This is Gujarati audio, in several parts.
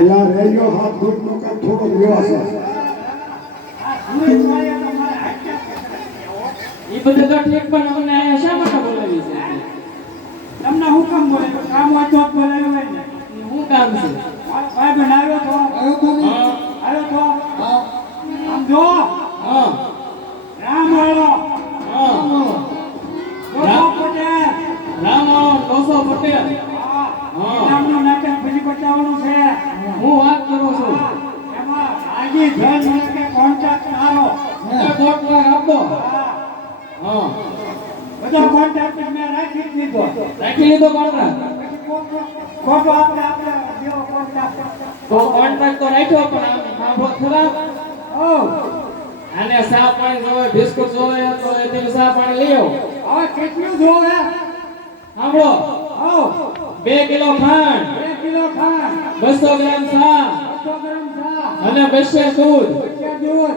એલા રેડિયો હાથ ઘૂંટનો કામ થોડો રહ્યો હશે. એ બધું તો ઠીક પણ અમને અહીંયા શા માટે બોલાવી છે? તમને હું કામ બોલે કામ હોય તો બોલાવ્યો હોય ને શું કામ છે? ભાઈ બનાવ્યો તો આવ્યો તો આમ જો હા રામ વાળો હા રામ ડોસો પટેલ નામનું નાટક પછી બચાવવાનું છે. હું વાત કરું છું. એમાં આજી ધન મને કે કોન્ટ્રાક્ટ તારો કોર્ટમાં આપો. હા બધો કોન્ટ્રાક્ટ મેં રાખી દીધો. રાખી લીધો કોન્ટ્રાક્ટ? ખોટો આપણે દેવો કોન્ટ્રાક્ટ. તો કોન્ટ્રાક્ટ તો રાખ્યો પણ આમ સાંભળો ખરા. ઓ આને સા પાણી જોવે બિસ્કુટ જોવે તો એટલે સા પાણી લઈ આવો. હવે કેટલું જોવે? સાંભળો ઓ 2 કિલો ખાંડ 1 કિલો ખાંડ 200 ગ્રામ સા 200 ગ્રામ ચા અને 200 દૂધ. કેટલું દૂધ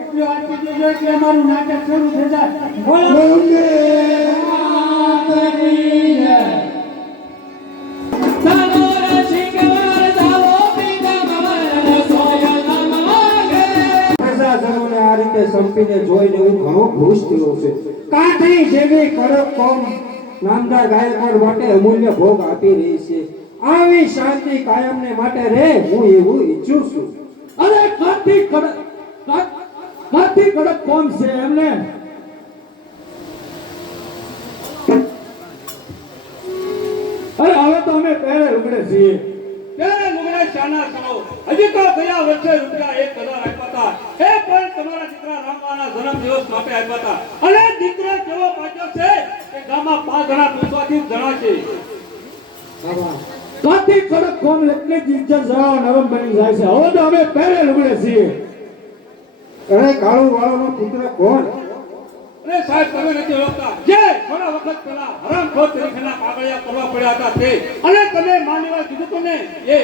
એટલું આપી દેજો એટલે અમારું નાટક શરૂ થઈ જાય. બોલો પ્રજાજનોને આ રીતે સંપીને જોઈને હું ઘણો ખુશ થયો છે. કાઠી જેવી કડક કોમ નામદાર ગાયકવાડ માટે અમૂલ્ય ભોગ આપી રહી છે. આવી શાંતિ કાયમને માટે રે હું એવું ઈચ્છું છું. અરે કાઠી કડક કોમ છે એમને અરે હવે તો અમે પહેરે ઉગડે છીએ. ત્યારે લુગડા શાના કરો હજી તો ગયા વર્ષે રૂપિયા 1000 આપ્યા હતા. એ પણ તમારા દીકરા રામવાના જન્મ દિવસ માટે આપ્યા હતા. અને દીકરો કેવો પાછો છે કે ગામમાં 5 જણા પૂછવાથી જણાશે. કાઠી કડક કોમ એટલે જ ઇજ્જત જરાવ નરમ બની જાય છે. હવે તો અમે પહેરે ઉગડે છીએ. અરે કાળુ વાળાનો પુત્ર કોણ? અરે સાહેબ તમે નથી ઓળખતા જે થોડા વખત પહેલા હરામખોર તરીકેના કાગળિયા કરવા પડ્યા હતા તે અને તમે માનીવા કીધું તો ને એ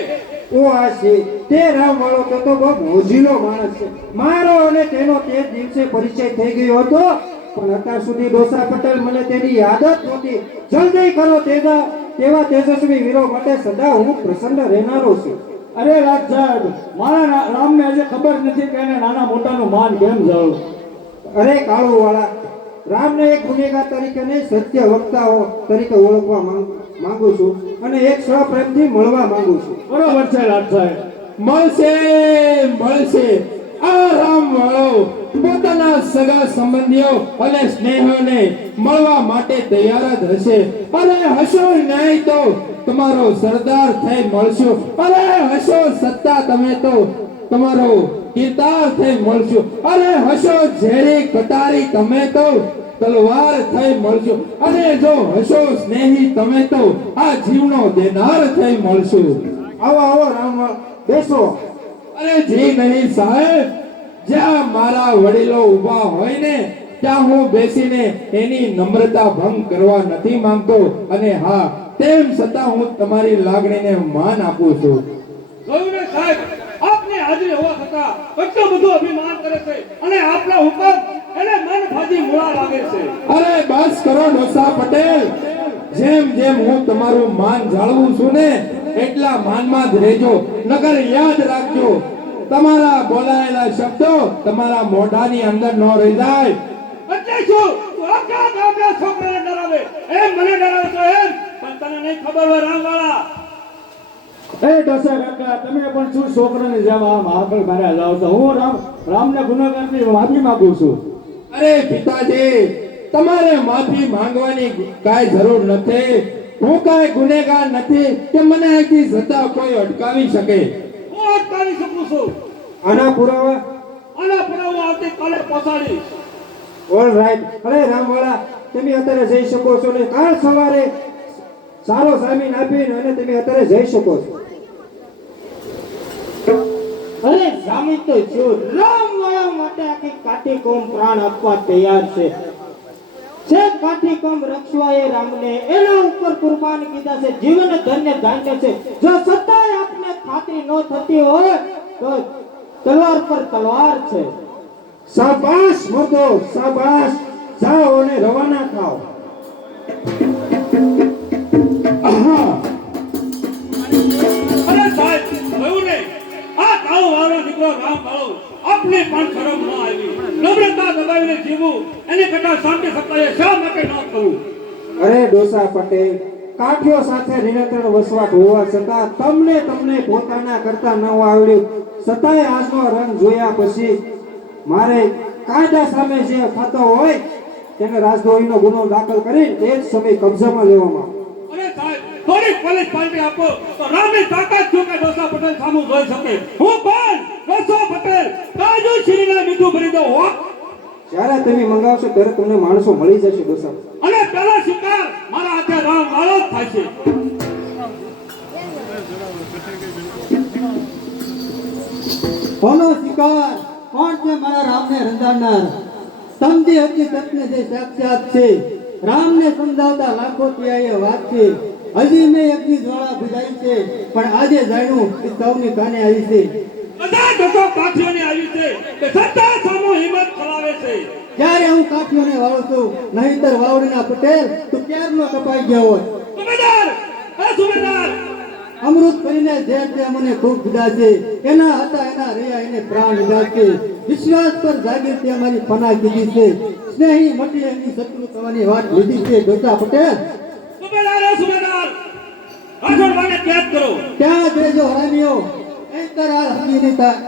ઓ આ છે તે રામ વાળો તો બહુ મોજીલો માણસ છે. મારો અને તેનો તે દિવસે પરિચય થઈ ગયો હતો પણ અત્યાર સુધી ડોસા પટેલ મને તેની યાદ જ નહોતી. જલ્દી કરો તેવા તેજસ્વી વીરો માટે સદા હું પ્રસન્ન રહેનારો છું. અરે રાજ સાહેબ મારા રામને આજે ખબર નથી કે એને નાના મોટાનું માન કેમ જાળવું. અરે કાળુ વાળા રામને એક ગુનેગાર તરીકે નહીં સત્ય વક્તાઓ તરીકે ઓળખવા માંગુ છું અને એક સ્વપ્રેમથી મળવા માંગુ છું. બરોબર છે રાજ સાહેબ. મળશે આ રામ વાળો પોતાના સગા સંબંધીઓ અને સ્નેહોને મળવા માટે તૈયાર જ હશે. અને હશો નહીં તો તમારો સરદાર થઈ મળશો. અરે હશો સત્તા તમે તો તમારો કિરદાર થઈ મળશો. અરે હશો ઝેરી કટારી તમે તો તલવાર થઈ મળશો. અને જો હશો સ્નેહી તમે તો આ જીવનો દેનાર થઈ મળશો. આવો આવો રામ બેસો. અરે જી નહીં સાહેબ, જ્યાં મારા વડીલો ઊભા હોય ને ત્યાં હું બેસીને એની નમ્રતા ભંગ કરવા નથી માંગતો. અને હા તેમ છતાં હું તમારી લાગણીને માન આપું છું. જોયું ને સાહેબ આપની હાજરી હોવા છતાં કેટલું બધું અભિમાન કરે છે અને આપના હુકમ એને મન ભાજી મોળા લાગે છે. અરે બસ કરો ડોસા પટેલ. જેમ જેમ હું તમારું માન જાળવું છું ને એટલા માનમાં જ રહેજો. નકર યાદ રાખજો તમારા બોલાયેલા શબ્દો તમારા મોઢાની અંદર ન રહી જાય. એટલે શું તું આખા ગામના છોકરાને ડરાવે એમ મને ડરાવે તો એમ પણ તને નહીં ખબર હોય રામવાળા. એ ડોસા કાકા તમે પણ શું છોકરાની જેમ આમ આગળ માર્યા જાવ છો. હું રામને ગુનેગારની માફી માંગુ છું. અરે પિતાજી તમારે માફી માંગવાની કાંઈ જરૂર નથી. હું કાંઈ ગુનેગાર નથી કે મને અહીંથી જતા કોઈ અટકાવી શકે. હું અટકાવી શકું છું. આના પુરાવા આવતીકાલે પહોંચાડીશ. All right. અરે રામવાળા તમે અત્યારે જઈ શકો છો ને કાલ સવારે સારો જામીન આપીને અને તમે અત્યારે જઈ શકો છો. અરે જામીન તો જો રામવાળા માટે આખી કાઠી કોમ પ્રાણ આપવા તૈયાર છે. જે કાઠી કોમ રક્ષવા એ રામને એના ઉપર કુરબાન કીધા છે. જીવન ધન્ય ધાન્ય છે. જો સતાય આપને ખાતરી ન થતી હોય તો તલવાર પર તલવાર છે. શાબાશ મર્દો શાબાશ. જાઓ અને રવાના થાઓ. અરે સાહેબ જોયું દીકરો રામ વાળો આપને પણ શરમ ન આવી નમ્રતા દબાવીને જીવવું એની કરતા શાંતિ સત્તાએ શા માટે ન કરવું અરે ડોસા પટેલ, કાઠીઓ સાથે નિરંતર વસવાટ હોવા છતાં તમને પોતાના કરતા ન આવડ્યું છતાંય આજનો રંગ જોયા પછી મારે કાયદા સામે જે થતો હોય તેને રાજદ્રોહીનો ગુનો દાખલ કરી તે જ સમય કબજામાં લેવામાં આવે. અરે સાહેબ થોડી પોલીસ પાર્ટી આપો તો રામની તાકાત જો કે ડોસા પટેલ સામું જોઈ શકે હું પણ ડોસા પટેલ કાજુ શીરીના મીઠું ભરી દઉં હો જ્યારે તમે મંગાવશો ત્યારે તમને માણસો મળી જશે ડોસા. અને પેલા શિકાર મારા હાથે રામ વાળો જ થાય છે કોનો શિકાર કોણ છે મારા રામને રંજાડનાર સમજી હકીકતને જે સાક્ષાત છે રામને સમજાવતા લાખો ત્યાં વાત છે હજી મેં એકની જ્વાળા બુઝાઈ છે પણ આજે જાણ્યું કે સૌની કાને આવી છે બધા લોકો કાઠીઓને આવી છે કે સત્તા સામો હિંમત ફલાવે છે ત્યારે હું કાઠીઓને વાળું છું નહીંતર વાવડીના પટેલ તું ક્યારનો કપાઈ ગયો હોત સુબેદાર અમૃત કરીને જે તે મને ખૂબ દીધા છે એના હતા એના રહ્યા એને પ્રાણ લીધા છે વિશ્વાસ પર જાગીર તે અમારી પનાહ કીધી છે સ્નેહી મટી એની શત્રુ થવાની વાત લીધી છે ડોસા પટેલ સુબેદાર રાજોડવાને કેદ કરો ત્યાં દેજો હરામીઓ એંકર આ હકી નહીં થાય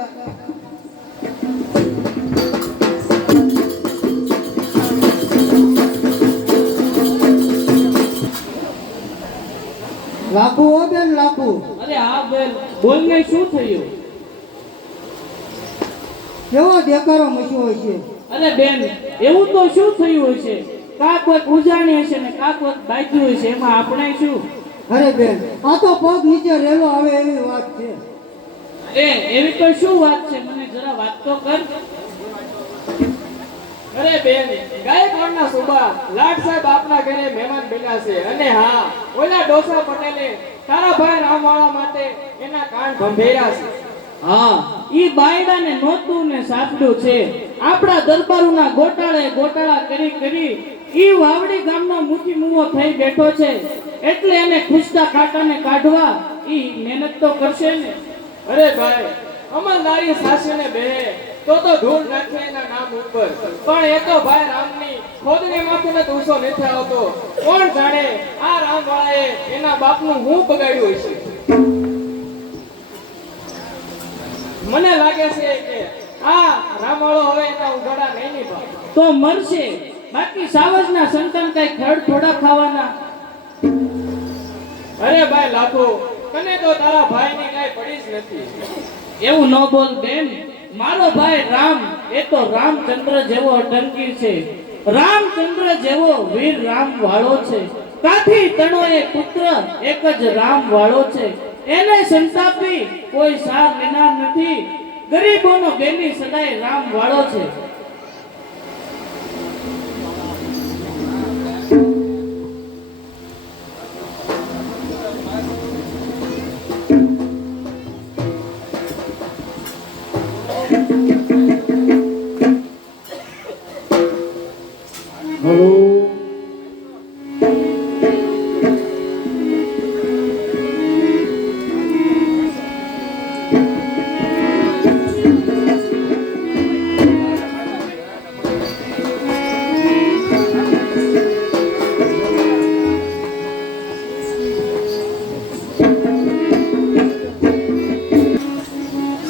લાપુ હો બેન લાપુ અરે હા બેન, બોલ ને શું થયું? કેવો દેકારો મસ્યો હોય છે અરે બેન, એવું તો શું થયું હશે? કાંક કોઈક ઉજાણી હશે ને કાંક કોઈક બાજ્યું હશે, એમાં આપણે શું? અરે બેન આ તો પગ નીચે રેલો આવે એવી વાત છે એવી તો શું વાત છે? મને જરા વાત તો કર. અરે બેન, ગાયકવાડના સુબા લાડ સાહેબ આપના ઘરે મહેમાન બન્યા છે અને હા, ઓલા ડોસા પટેલે તારા ભાઈ રામવાળા માટે એના કાન ભંભેર્યા છે. હા, ઈ બાયડાને નોતું ને સાપડું છે. આપણા દરબારોના ગોટાળા કરી ઈ વાવડી ગામનો મુઠી મુવો થઈ બેઠો છે. એટલે એને ખુશતા કાંટાને કાઢવા ઈ મહેનત તો કરશે ને. અરે ભાઈ, અમલદારી સાસીને બેહે તો ધૂળ નાખે એના નામ ઉપર, પણ એ તો ભાઈ રામની ખોદની માથે ને દૂસો નથી આવતો. કોણ જાણે આ રામવાળાએ એના બાપનું હું બગાડ્યું હશે. મને લાગે છે કે આ રામવાળો હવે એના ઉઘાડા નહીં નિભાવે તો મરશે, બાકી સાવજના સંતાન કઈ ખડ થોડા ખાવાના. અરે ભાઈ લાખો, કને તો તારા ભાઈની કઈ પડી જ નથી. એવું ન બોલ બેન, મારો ભાઈ રામ એ તો રામચંદ્ર જેવો અટંકી છે. રામચંદ્ર જેવો વીર રામ વાળો છે. કાઠી તણો એ પુત્ર એક જ રામ વાળો છે. એને સંતાપી કોઈ સાર લેનાર નથી. ગરીબોનો બેની સદાય રામ વાળો છે.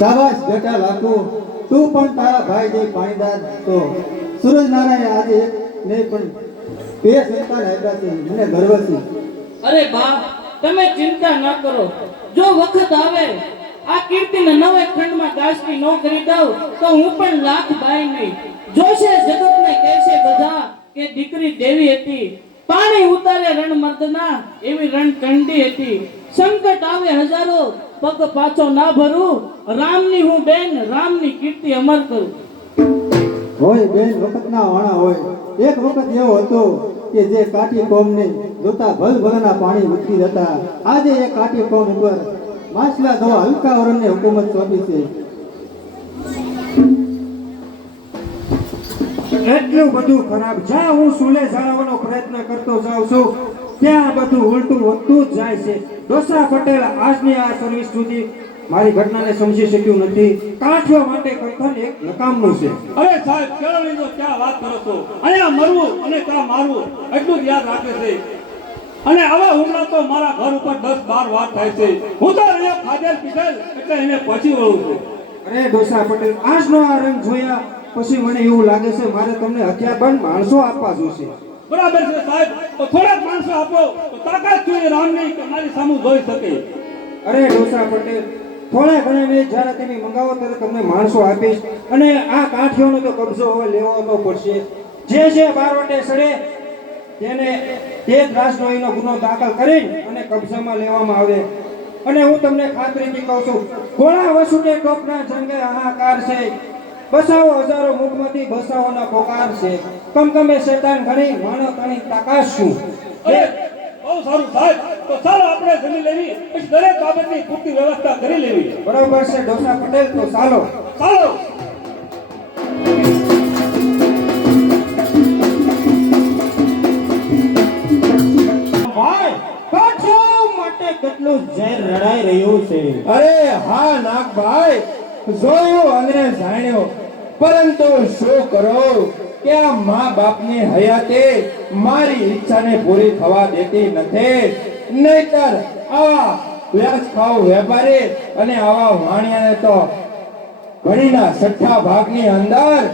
શાબાશ બેટા લાખુ, તું પણ તારા ભાઈ જે પાણીદાર તો સૂરજ નારાયણ આજે ને પણ બે સંતાન આપ્યા છે, મને ગર્વ છે. અરે બા, તમે ચિંતા ન કરો. જો વખત આવે આ કીર્તિને નવે ખંડમાં ગાજતી ન કરી દઉં તો હું પણ લાખ બાઈ નહીં. જોશે જગતને કહેશે બધા કે દીકરી દેવી હતી. પાણી ઉતારે રણમર્દના એવી રણચંડી હતી. સંકટ આવે હજારો પગ પાછો ના ભરું. રામની હું બેન, રામની કીર્તિ અમર કરું. હોય બેન, વખતના વાણા હોય. એક વખત એવો હતો કે જે કાઠી કોમને જોતા ભલભલાના પાણી ઉતરી જતા. આજે એ કાઠી કોમ ઉપર માછલા ધોવા હલકા વરણને હુકુમત સોંપી છે. એટલું બધું ખરાબ. જ્યાં હું સુલે જાળવવાનો પ્રયત્ન કરતો જાઉં છું ત્યાં બધું ઉલટું વધતું જ જાય છે. ડોસા પટેલ આજની આ સર્વિસ સુધી મારી ઘટનાને સમજી શક્યું નથી. કાઠિયો માટે કંથન એક નકામનું છે. અરે સાહેબ કેળવણી તો ક્યાં વાત કરો છો? અહીંયા મરવું અને ત્યાં મારવું એટલું જ યાદ રાખે છે. અને આવા હુમલા તો મારા ઘર ઉપર 10-12 વાર થાય છે. હું તો અહીંયા ખાધેલ પીધેલ એટલે એને પછી વળું છું. અરે ડોસા પટેલ, આજનો આ રંગ જોયા પછી મને એવું લાગે છે મારે તમને હથિયારબંધ માણસો આપવા જોશે. બરાબર છે સાહેબ, તો થોડાક માણસો આપો તો તાકાત જોઈએ રામની કે મારી સામું જોઈ શકે. અરે ડોસા પટેલ, થોડા ઘણા ને જ્યારે તમે મંગાવો ત્યારે તમને માણસો આપીશ. અને આ કાઠિયોનો તો કબજો હવે લેવો તો પડશે. જે બારવટે સડે તેને તે ત્રાસનોઈનો ગુનો દાખલ કરી અને કબજામાં લેવામાં આવે. અને હું તમને ખાતરીથી કહું છું, ઘોડા વસુટે ટોપના જંગે હાહાકાર છે. બસાવો હજારો મુખમાંથી બસાવોના પોકાર છે. કમકમે શેતાન ઘણી માણસ ઘણી તાકાત શું. અરે બહુ સારું સાહેબ, તો ચાલો આપણે જમી લેવી, પછી દરેક બાબતની પૂરતી વ્યવસ્થા કરી લેવી. બરોબર છે ડોસા પટેલ, તો ચાલો. ચાલો. ભાઈ કાઠિયો માટે કેટલું ઝેર રડાઈ રહ્યું છે. અરે હા નાગભાઈ, જોયું અને જાણ્યું, પરંતુ શું કરો કે આ મા બાપની હયાતે મારી ઈચ્છાને પૂરી થવા દેતી નથી. નહીતર આવા વ્યાસ ખાવ વેપારી અને આવા વાણિયાને તો ઘડીના 6 ભાગની અંદર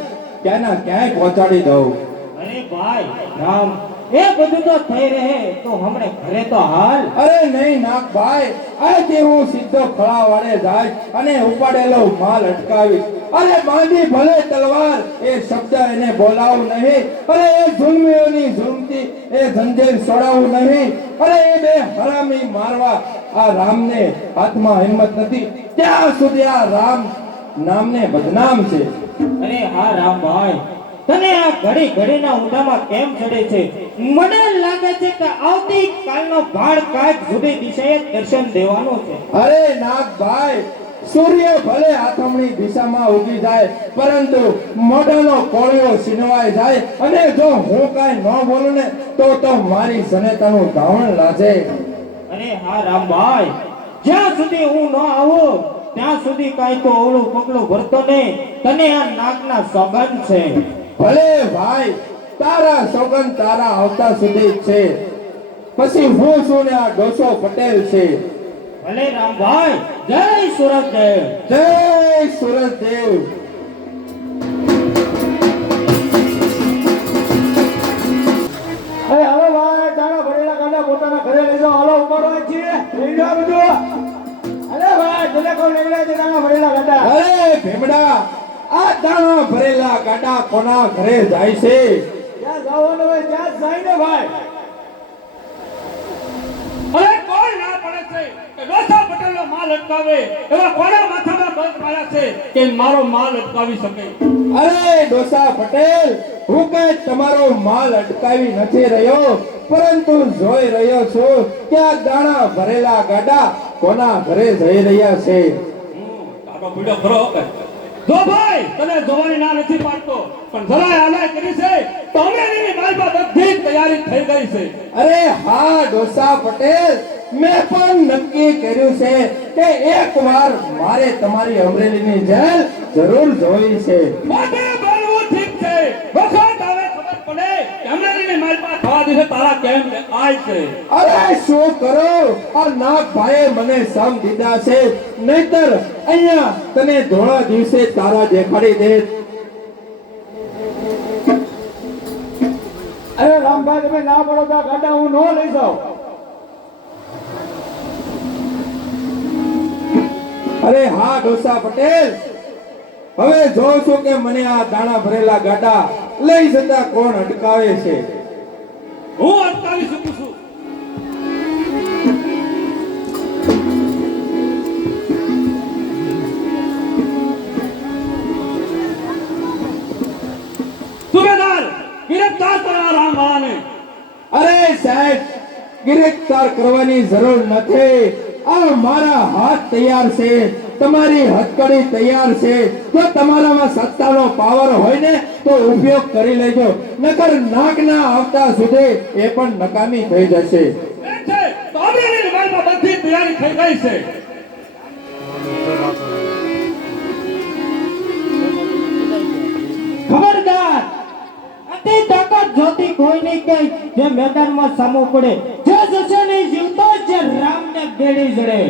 ક્યાંના ક્યાંય પહોંચાડી દઉં. અરે ભાઈ રામ, એ બધું તો થઈ રહે તો હમણે ઘરે તો હાલ. અરે નહીં નાગભાઈ, આજે હું સીધો ખળાવાડે જાય અને ઉપાડેલો માલ અટકાવીશ. અરે બાંધી ભલે તલવાર, એ શબ્દ એને બોલાવું નહીં. અરે એ જુલ્મીઓની જુલ્મથી એ ધંધેર છોડાવવું નહીં. અરે એ બે હરામી મારવા આ રામને હાથમાં હિંમત નથી. ત્યાં સુધી આ રામ નામને બદનામ છે. અરે હા રામભાઈ, તને આ ઘડી ઘડીના ઊંડામાં કેમ ચડે છે? મને લાગે છે કે આવતી કાલનો ભાળ કાચ સુધી દિશાએ દર્શન દેવાનો છે. અરે નાગભાઈ, સૂર્ય ભલે આથમણી દિશામાં ઉગી જાય, પરંતુ મોઢાનો કોળિયો છીનવાઈ જાય. અને જો હું કાંઈ ન બોલું ને તો મારી જનેતાનું ધાવણ લાજે. અરે હા રામભાઈ, જ્યાં સુધી હું ન આવું ત્યાં સુધી કાંઈ તો ઓળું પગલું ભરતો નહીં. તને આ નાકના સોગંદ છે. ભલે ભાઈ, તારા સોગંદ તારા આવતા સુધી જ છે. પછી હું છું ને આ ડોસો પટેલ છે. ભલે રામભાઈ, જય સુરતદેવ. જય સુરતદેવ. અરે હાલો ભાઈ, તારા ભરેલા ગાડા પોતાના ઘરે લઈ જાઓ. હાલો ઉપાડો છે, લઈ જાઓ બધું. અરે ભાઈ, તને કોણ લઈ જાય છે તારા ભરેલા ગાડા? અરે ભીમડા, આ દાણા ભરેલા ગાડા કોના ઘરે જાય છે? જ્યાં જવાનું હોય ત્યાં જ જાય ને ભાઈ. અરે કોણ ના પડે છે કે ડોસા પટેલનો માલ અટકાવે? એવા કોના માથામાં બંધ માર્યા છે કે મારો માલ અટકાવી શકે? અરે ડોસા પટેલ, હું કઈ તમારો માલ અટકાવી નથી રહ્યો, પરંતુ જોઈ રહ્યો છું કે આ દાણા ભરેલા ગાડા કોના ઘરે જઈ રહ્યા છે. કાકો પીડો ખરો કે? જો ભાઈ, તને જોવાની ના નથી પાડતો, પણ જરાય આલાય કરી છે તો અમે એની માલપા બધી જ તૈયારી થઈ ગઈ છે. અરે હા ડોસા પટેલ, મેં પણ નક્કી કર્યું છે કે એકવાર મારે તમારી અમરેલીની જેલ જરૂર જોઈ છે. મોઢે બોલવું ઠીક છે, વખત આવે ખબર પડે કે અમરેલીની માલપા થવા દિવસે તારા કેમ આય છે. અરે શું કરો, આ નાગભાઈએ મને સમ દીધા છે, નહીતર અહીંયા તને ધોળા દિવસે તારા દેખાડી દે. અરે રામભાઈ, તમે ના પડો તો આ ગાડા હું ન લઈ જાઉં. અરે હા ડોસા પટેલ, હવે જોઉં છું કે મને આ દાણા ભરેલા ગાડા લઈ જતા કોણ અટકાવે છે. હું અટકાવી શકું છું. સુબેદાર, ગિરફ્તાર કરો આ રામવાળાને. અરે સાહેબ, ગિરફ્તાર કરવાની જરૂર નથી. આ મારા હાથ તૈયાર છે, તમારી હથકડી તૈયાર છે. જો તમારામાં સત્તાનો પાવર હોય ને તો ઉપયોગ કરી લેજો, નકર નાગના આવતા સુધી એ પણ નકામી થઈ જશે. એમ છે તો અમરેલીની માલપા બધી જ તૈયારી થઈ ગઈ છે. કોઈ નહીં કે જે મેદાનમાં સામો પડે જે જશે નહીં જીવતો જે રામને બેડી જડે.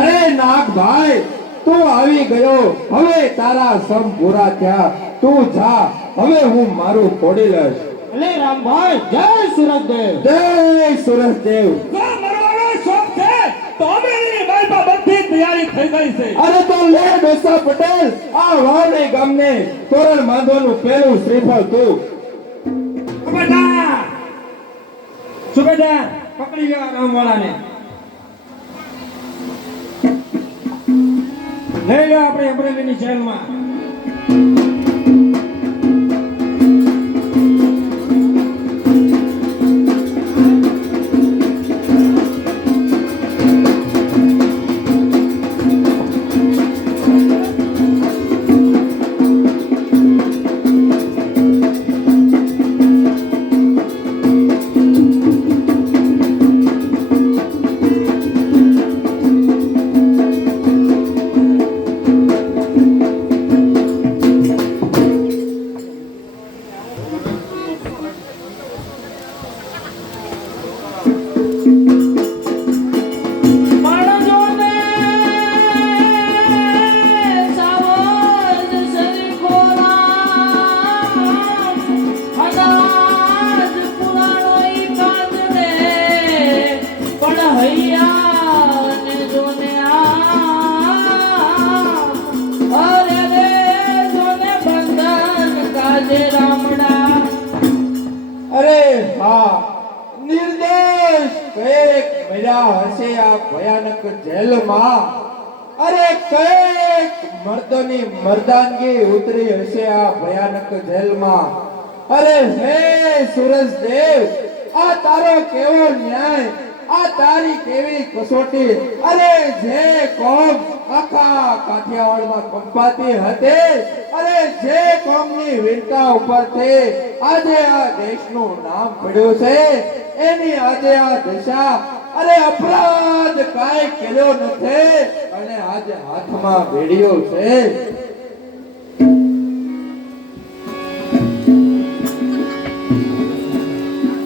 અરે નાગભાઈ તું આવી ગયો, હવે તારા સમ પૂરા થયા, તું જા, હવે હું મારું ફોડી લઈશ. અલે રામભાઈ જય સુરજદેવ. જય સુરજદેવ. જો મરવાનો શોખ છે તો અમે એની માલપા બધી તૈયારી થઈ ગઈ છે. અરે તો લે ડોસા પટેલ, આ વાવડી ગામને તોરણ બાંધવાનું પહેલું શ્રીફળ તું. સુબેદાર સુબેદાર પકડી લેવા રામવાળાને. લઈ લો આપણે અમરેલીની જેલમાં. અરે હા, નિર્દોષ કઈક મર્યા હશે આ ભયાનક જેલમાં. અરે કઈક મર્દોની મર્દાનગી ઉતરી હશે આ ભયાનક જેલમાં. અરે હે સુરજદેવ, આ તારો કેવો ન્યાય, આ તારી કેવી કસોટી. અરે જે કોમ આખા કાઠિયાવાડમાં કંપાતી હતી, અરે જે કોમની વીરતા ઉપરથી આજે આ દેશનું નામ પડ્યું છે, એની આજે આ દશા. અરે અપરાધ કાંઈ કર્યો નથી અને આજે હાથમાં બેડીઓ છે.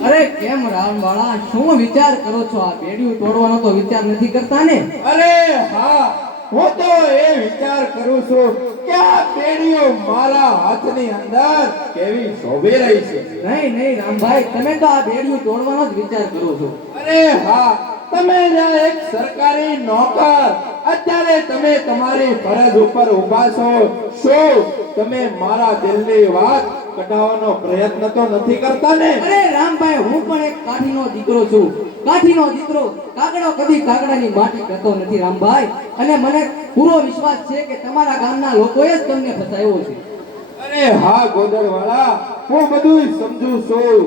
અરે કેમ રામવાળા, શું વિચાર કરો છો? આ બેડિયું તોડવાનો તો વિચાર નથી કરતા ને? અરે હા, હું તો એ વિચાર કરું છું કે આ બેડીઓ મારા હાથની અંદર કેવી શોભી રહી છે. નહીં નહીં રામભાઈ, તમે તો આ બેડિયું તોડવાનો જ વિચાર કરો છો. અરે હા, તમે જ્યાં એક સરકારી નોકર, અત્યારે તમે તમારી ફરજ ઉપર ઊભા છો, શું તમે મારા દિલની વાત કઢાવવાનો પ્રયત્ન તો નથી કરતા ને? અરે રામભાઈ, હું પણ એક કાઠીનો દીકરો છું. કાઠીનો દીકરો કાગડો કદી કાગડાની માટી કરતો નથી રામભાઈ. અને મને પૂરો વિશ્વાસ છે કે તમારા ગામના લોકોએ જ તમને ફસાયો છે. અરે હા ગોદડવાળા, હું બધું સમજુ છું.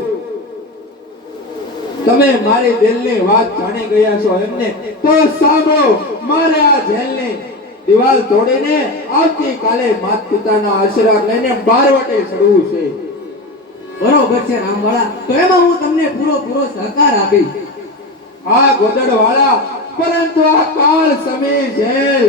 તમે મારી દિલની વાત જાણી ગયા છો એમને તો સાંભળો. મારે આ જેલની દિવાલ તોડીને આવતીકાલે માત પિતાના આશીર્વાદ લઈને બારવટે ચડવું છે. બરોબર છે રામવાળા, તો એમાં હું તમને પૂરો સહકાર આપીશ. હા ગોદડવાળા, પરંતુ આ કાળ સમી જેલ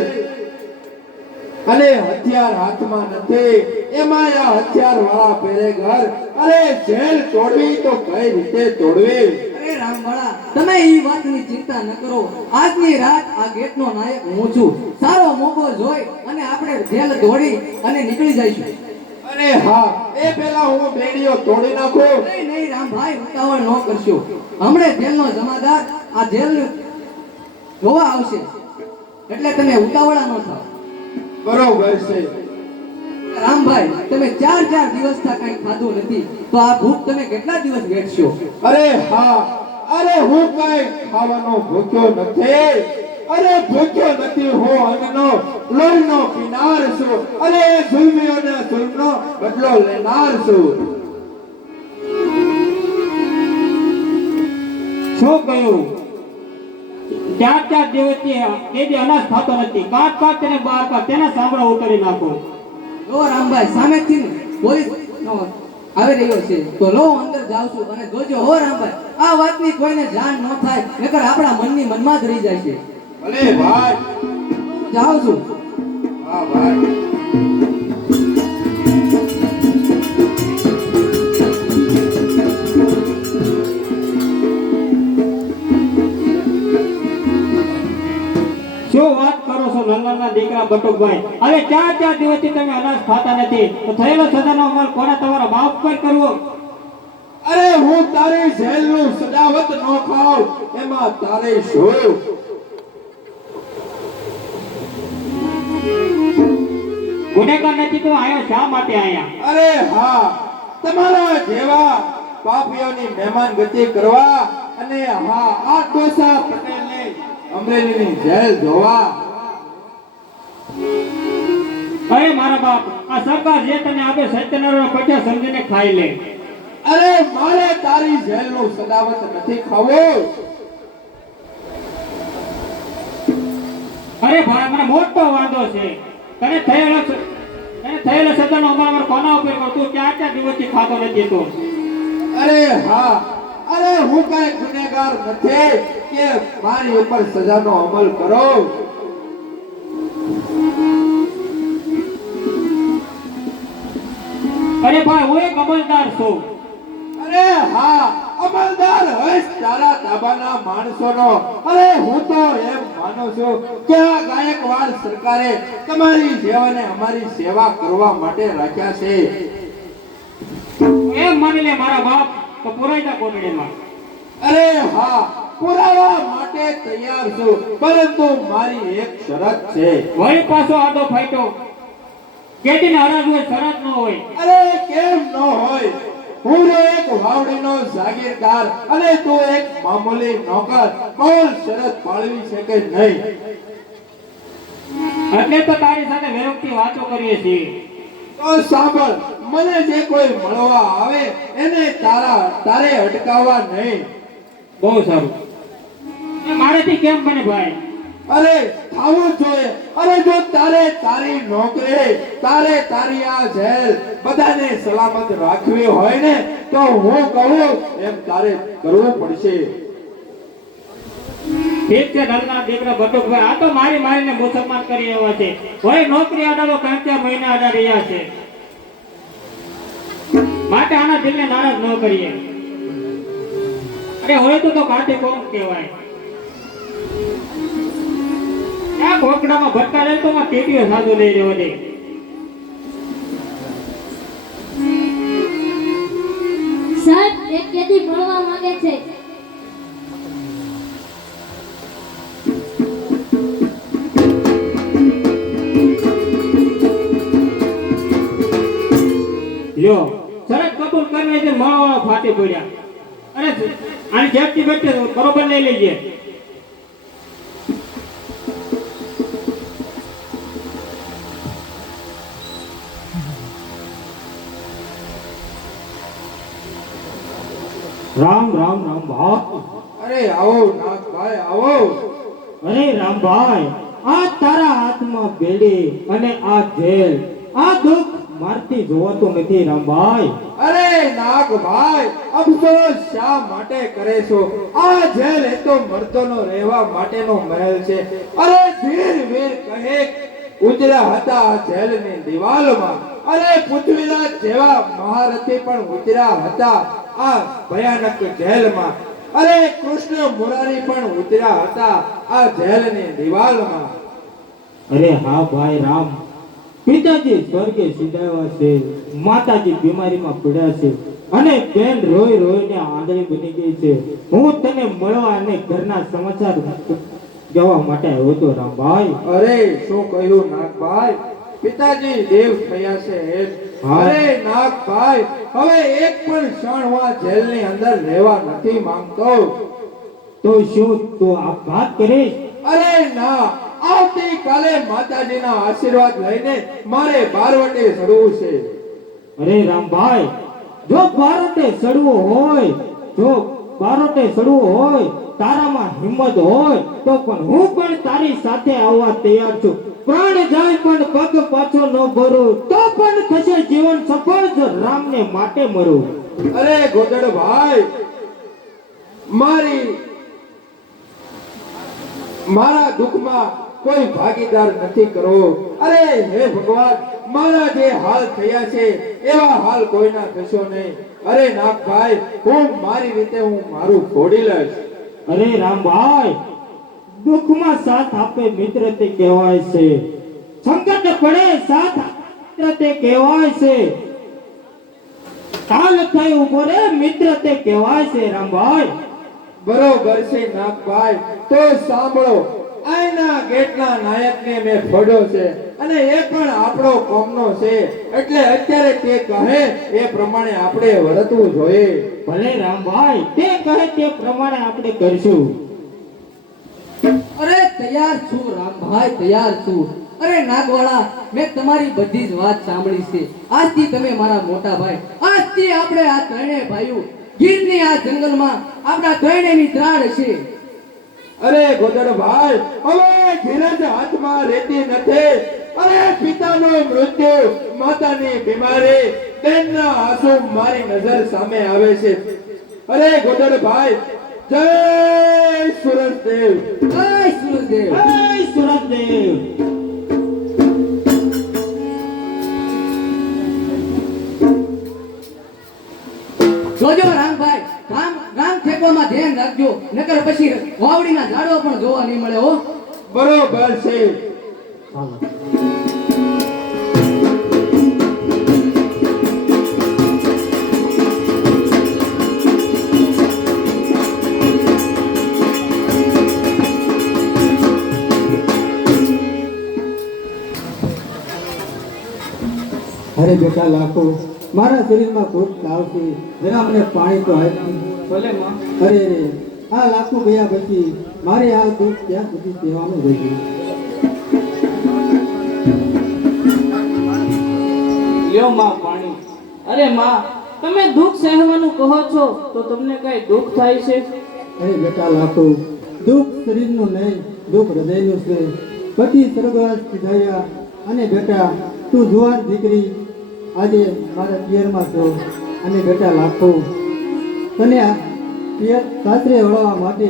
અને હથિયાર હાથમાં નથી, એમાં આ હથિયાર વાળા પહેરે ઘર. અરે જેલ તોડવી તો કઈ રીતે તોડવી? અરે રામવાળા, તમે એ વાતની ચિંતા ન કરો. આજની રાત આ ગેટનો નાયક હું છું. સારો મોકો જોઈ અને આપણે જેલ દોડી અને નીકળી જઈશું. અરે હા, એ પહેલા હું બેડીઓ તોડી નાખું. નહીં નહીં રામભાઈ, ઉતાવળ ન કરશો. હમણે જેલનો જમાદાર આ જેલ જોવા આવશે, એટલે તમે ઉતાવળા ન થાવ. બરોબર છે. રામભાઈ, તમે 4 દિવસથી કંઈ ખાધું નથી, તો આ ભૂખ તમે કેટલા દિવસ વેઠશો? અરે હા, અરે હું કઈ ખાવાનો ભૂખ્યો નથી. અરે ભૂખ્યો નથી, હું અન્નનો લોહીનો પીનાર છું. અરે જુલ્મીઓના જુલ્મનો બદલો લેનાર છું. શું કહ્યું? 4 દિવસથી કેદી અનાજ ખાતો નથી. કાટ તેને બહાર કાઢ, તેના સાંભળા ઉતારી નાખો. લો રામભાઈ, સામેથી પોલીસ આવી રહ્યો છે, તો લો અંદર જાવ છું. અને જોજો હો રામભાઈ, આ વાતની કોઈને જાણ ન થાય, નકર આપણા મનની મનમાં જ રહી જાય છે. ભલે ભાઈ. જાવ છું. હા ભાઈ. બટુકભાઈ, હવે 4 દિવસથી તમે અનાજ ખાતા નથી તો થયેલો સજાનો અમલ કોને તમારા બાપ પર કરવો? અરે હું તારી જેલનું સજાવટ ન ખાઉં એમાં તારે શું? ગુનેગાર નથી તો આયો શા માટે આયા? અરે હા, તમારા જેવા પાપીઓની મહેમાન ગતિ કરવા અને હા આ ડોસા પટેલને અમરેલીની જેલ જોવા. અરે મારા બાપ, આ સરકાર જે તને આપે સત્યનારાયણ પૈસા સમજીને ખાઈ લે. અરે મારે તારી જેલનું સજાવટ નથી ખાવું. અરે ભાઈ, મને મોટો વાંધો છે. તને થયેલો સજાનો અમલ કોના ઉપર કરતું? 4 દિવસથી ખાતો નથી તું. અરે હા, અરે હું કઈ ગુનેગાર નથી કે મારી ઉપર સજાનો અમલ કરો. અરે ભાઈ, હું એક અમલદાર છું. અરે હા, અમલદાર હશ તારા તાબાના માણસોનો. અરે હું તો એમ માનું છું કે આ ગાયકવાડ સરકારે તમારી જેવાને અમારી સેવા કરવા માટે રાખ્યા છે. એમ માની લે મારા બાપ, તો પુરાઈ જા કોટડીમાં. અરે હા, પુરાવા માટે તૈયાર છું, પરંતુ મારી એક શરત છે. વળી પાછો આડો ફાટ્યો. કેદીને હરાજ હોય, શરત ન હોય. અરે કેમ ન હોય? હું એક વાવડીનો જાગીરદાર અને તું એક મામૂલી નોકર. બોલ, શરત પાળવી છે કે નહીં? એટલે તો તારી સાથે વેરવતી વાતો કરીએ છીએ. તો સાંભળ, મને જે કોઈ મળવા આવે એને તારે અટકાવવા નહીં. બહુ સારું. એ મારાથી કેમ બને ભાઈ? અરે થાવું જોઈએ. અરે જો તારે તારી નોકરી, તારે તારી આ જેલ બધાને સલામત રાખવી હોય ને તો હું કહું એમ તારે કરવું પડશે. ઠીક છે ઘરના દીકરા બટુકભાઈ, આ તો મારીને મુસલમાન કરી એવા છે. હોય નોકરી આડાડો 3-4 મહિના આડા રહ્યા છે, માટે આના દિલને નારાજ ન કરીએ. અરે હોય તો કાઠી કોમ કહેવાય. આ કોકડામાં ભટકા રહે તો ટેટીઓ સાદો લઈ રહ્યો છે. સાહેબ, એક કેદી મળવા માંગે છે. લ્યો, શરત કબૂલ કરીને જે મળવાળા ફાટી પડ્યા. અરે આની જેટલી બેઠે બરોબર લઈ લેજે. રામ રામ રામ ભાઈ. અરે આવો નાથભાઈ, આવો. અરે રામભાઈ, આ તારા હાથમાં બેડી અને આ જેલ, આ દુઃખ મારતી જોવાતું નથી રામભાઈ. અરે નાગભાઈ, અફસોસ શા માટે કરે છો? આ જેલ એ તો મર્દોનો રહેવા માટેનો મહેલ છે. અરે ધીર વીર કહે ઉતર્યા હતા આ જેલની દિવાલમાં. અરે પૃથ્વીરાજ જેવા મહારથી પણ ઉતર્યા હતા આ ભયાનક જેલમાં. અરે કૃષ્ણ મુરારી પણ ઉતર્યા હતા આ જેલની દિવાલમાં. અરે હા ભાઈ રામ, પિતાજી સ્વર્ગે સીધાયા છે, માતાજી બીમારીમાં પડ્યા છે અને બેન રોઈને આંધળી બની ગઈ છે. હું તને મળવા અને ઘરના સમાચાર જવા માટે આવ્યો હતો રામભાઈ. અરે શું કહ્યું નાગભાઈ? પિતાજી દેવ થયા છે એમ? હા. અરે નાગભાઈ, હવે એક પણ ક્ષણ હું આ જેલની અંદર રહેવા નથી માંગતો. તો શું તું આપઘાત કરીશ? અરે ના, આવતીકાલે માતાજીના આશીર્વાદ લઈને મારે બારવટે ચડવું છે. અરે રામભાઈ, જો બારોટે ચડવું હોય, તારામાં હિંમત હોય તો પણ હું પણ તારી સાથે આવવા તૈયાર છું. પ્રાણ જાય પણ પગ પાછો ન ભરું તો પણ થશે જીવન સફળ જો રામને માટે મરું. અરે ગોદડભાઈ, મારા દુઃખમાં કોઈ ભાગીદાર નથી કરવો. અરે હે ભગવાન, મારા જે હાલ થયા છે એવા હાલ કોઈના થશો નહીં. અરે નાગભાઈ, હું મારી રીતે મારું ફોડી લઈશ. અરે રામભાઈ, દુઃખમાં સાથ આપે મિત્ર તે કહેવાય છે. સંકટ પડે સાથ મિત્ર તે કહેવાય છે. કાલ થઈ ઉભો રે મિત્ર તે કહેવાય છે રામભાઈ. બરોબર છે નાગભાઈ, તો સાંભળો, આયના ગેટના નાયકને મેં ફોડ્યો છે અને એ પણ આપણો કોમનો છે, એટલે અત્યારે તે કહે એ પ્રમાણે આપણે વર્તવું જોઈએ. ભલે રામભાઈ તે કહે તે પ્રમાણે આપણે કરશું. અરે તૈયાર છું રામભાઈ, તૈયાર છું. અરે નાગવાળા, મેં તમારી બધી જ વાત સાંભળી છે. આજથી તમે મારા મોટા ભાઈ. આજથી આપણે આ ત્રણેય ભાઈઓ ગીરની આ જંગલમાં આપણા ત્રણેયની ત્રાડ છે. અરે ગોદડભાઈ, હવે ધીરજ હાથમાં રહેતી નથી. અરે પિતાનું મૃત્યુ, માતાની બીમારી, બેનના આંસુ મારી નજર સામે આવે છે. અરે ગોદડભાઈ, જય સુરજદેવ. જય સૂરજદેવ. જય સુરજદેવ. જોજો રામભાઈ, રામ ઠેકવામાં ધ્યાન રાખજો, નકર પછી વાવડીના ઝાડો પણ જોવા નહીં મળે હો. બરોબર છે. અરે બેટા લાખો, મારા શરીરમાં ભૂખ તાવ છે, જરા મને પાણી તો આપ. ભલે માં. અરે અરે, આ લાખો ગયા પછી મારે આ દુઃખ ત્યાં સુધી કહેવાનું રહ્યું. લ્યો માં પાણી. અરે માં, તમે દુઃખ સહેવાનું કહો છો તો તમને કઈ દુઃખ થાય છે? અરે બેટા લાખો, દુઃખ શરીરનું નહીં, દુઃખ હૃદયનું છે. પતિ સ્વર્ગવાસ થયા અને બેટા તું જુવાન દીકરી આજે મારા પિયરમાં છો, અને બેટા લાખો તને આ પિયર સાસરે વળવા માટે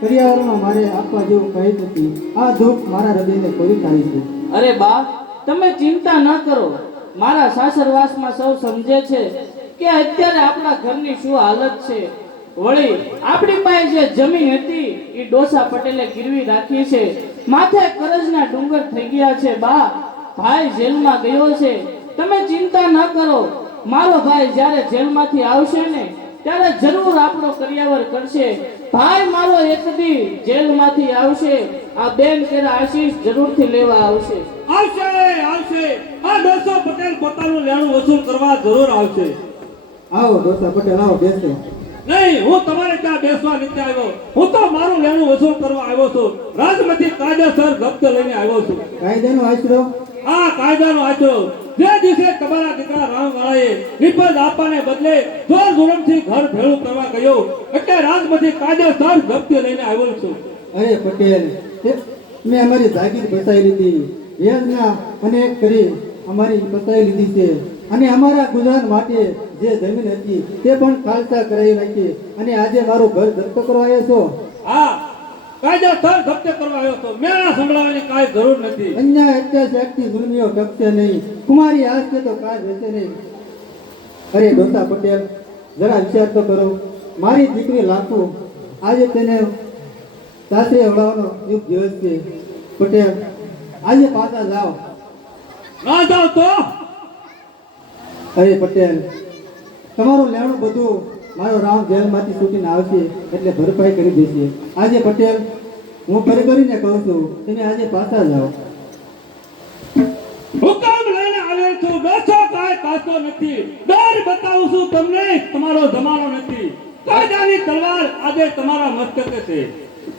કરિયાવરમાં મારે આપવા જેવું કહી નથી. આ દુઃખ મારા હૃદયને પૂરી થાય છે. અરે બા, તમે ચિંતા ન કરો. મારા સાસરવાસમાં સૌ સમજે છે કે અત્યારે આપણા ઘરની શું હાલત છે. વળી આપણી પાસે જે જમીન હતી એ ડોસા પટેલે ગીરવી રાખી છે. માથે કરજના ડુંગર થઈ ગયા છે. બા, ભાઈ જેલમાં ગયો છે. તમે ચિંતા ન કરો. મારો ભાઈ જ્યારે જેલમાંથી આવશે ને ત્યારે જરૂર આપણો કરિયાવર કરશે. ભાઈ મારો એક દી જેલમાંથી આવશે, આ બેન કેરા આશીષ જરૂરથી લેવા આવશે. આવશે આવશે. આ દોસ્તો પટેલ પોતાનું લેણું વસૂલ કરવા જરૂર આવશે. આવો ડોસા પટેલ, આવો બેસો. નહીં, હું તમારે ત્યાં બેસવા નથી આવ્યો. હું તો મારું લેણું વસૂલ કરવા આવ્યો છું. રાજમાંથી કાયદેસર જપ્ત લઈને આવ્યો છું. કાયદાનો આશરો. આ કાયદાનો આચરો જે દિવસે તમારા દીકરા રામવાળાએ નિપજ આપવાને બદલે જોર જુલમથી ઘર ભેળું કરવા ગયો, એટલે રાજમાંથી કાયદેસર જપ્તી લઈને આવ્યો છું. અરે પટેલ, મેં અમારી જાગીર બસાવી લીધી, યોજના અનેક કરી અમારી બસાવી લીધી છે, અને અમારા ગુજરાત માટે જે જમીન હતી તે પણ ખાલસા કરાવી નાખી, અને આજે મારું ઘર જપ્ત કરવા આવ્યો છો. હા, કાયદેસર જપ્ત કરવા આવ્યો છું. મેળા સંભળાવવાની કાંઈ જરૂર નથી. અન્યાય અત્યાચારથી જુલ્મીઓ ટકશે નહીં, કુમારી આશરે તો કાંઈ રહેશે નહીં. અરે ડોસા પટેલ, જરા વિચાર તો કરો. મારી દીકરી લાખો આજે તેને સાસરે વળવાનો યુગ દિવસ છે. પટેલ, આજે પાછા જાઓ. ના જાવ તો અરે પટેલ, તમારું લેણું બધું મારો રામ જેલમાંથી છૂટીને આવશે એટલે ભરપાઈ કરી દેશે. આજે પટેલ, હું ફરી કરીને કહું છું, તમે આજે પાછા જાઓ. હુકમ લઈને આવ્યો છું. બેસો, કાંઈ કાચો નથી. ડર બતાવું છું તમને, તમારો જમાનો નથી. કાયદાની તલવાર આજે તમારા મસ્તકે છે.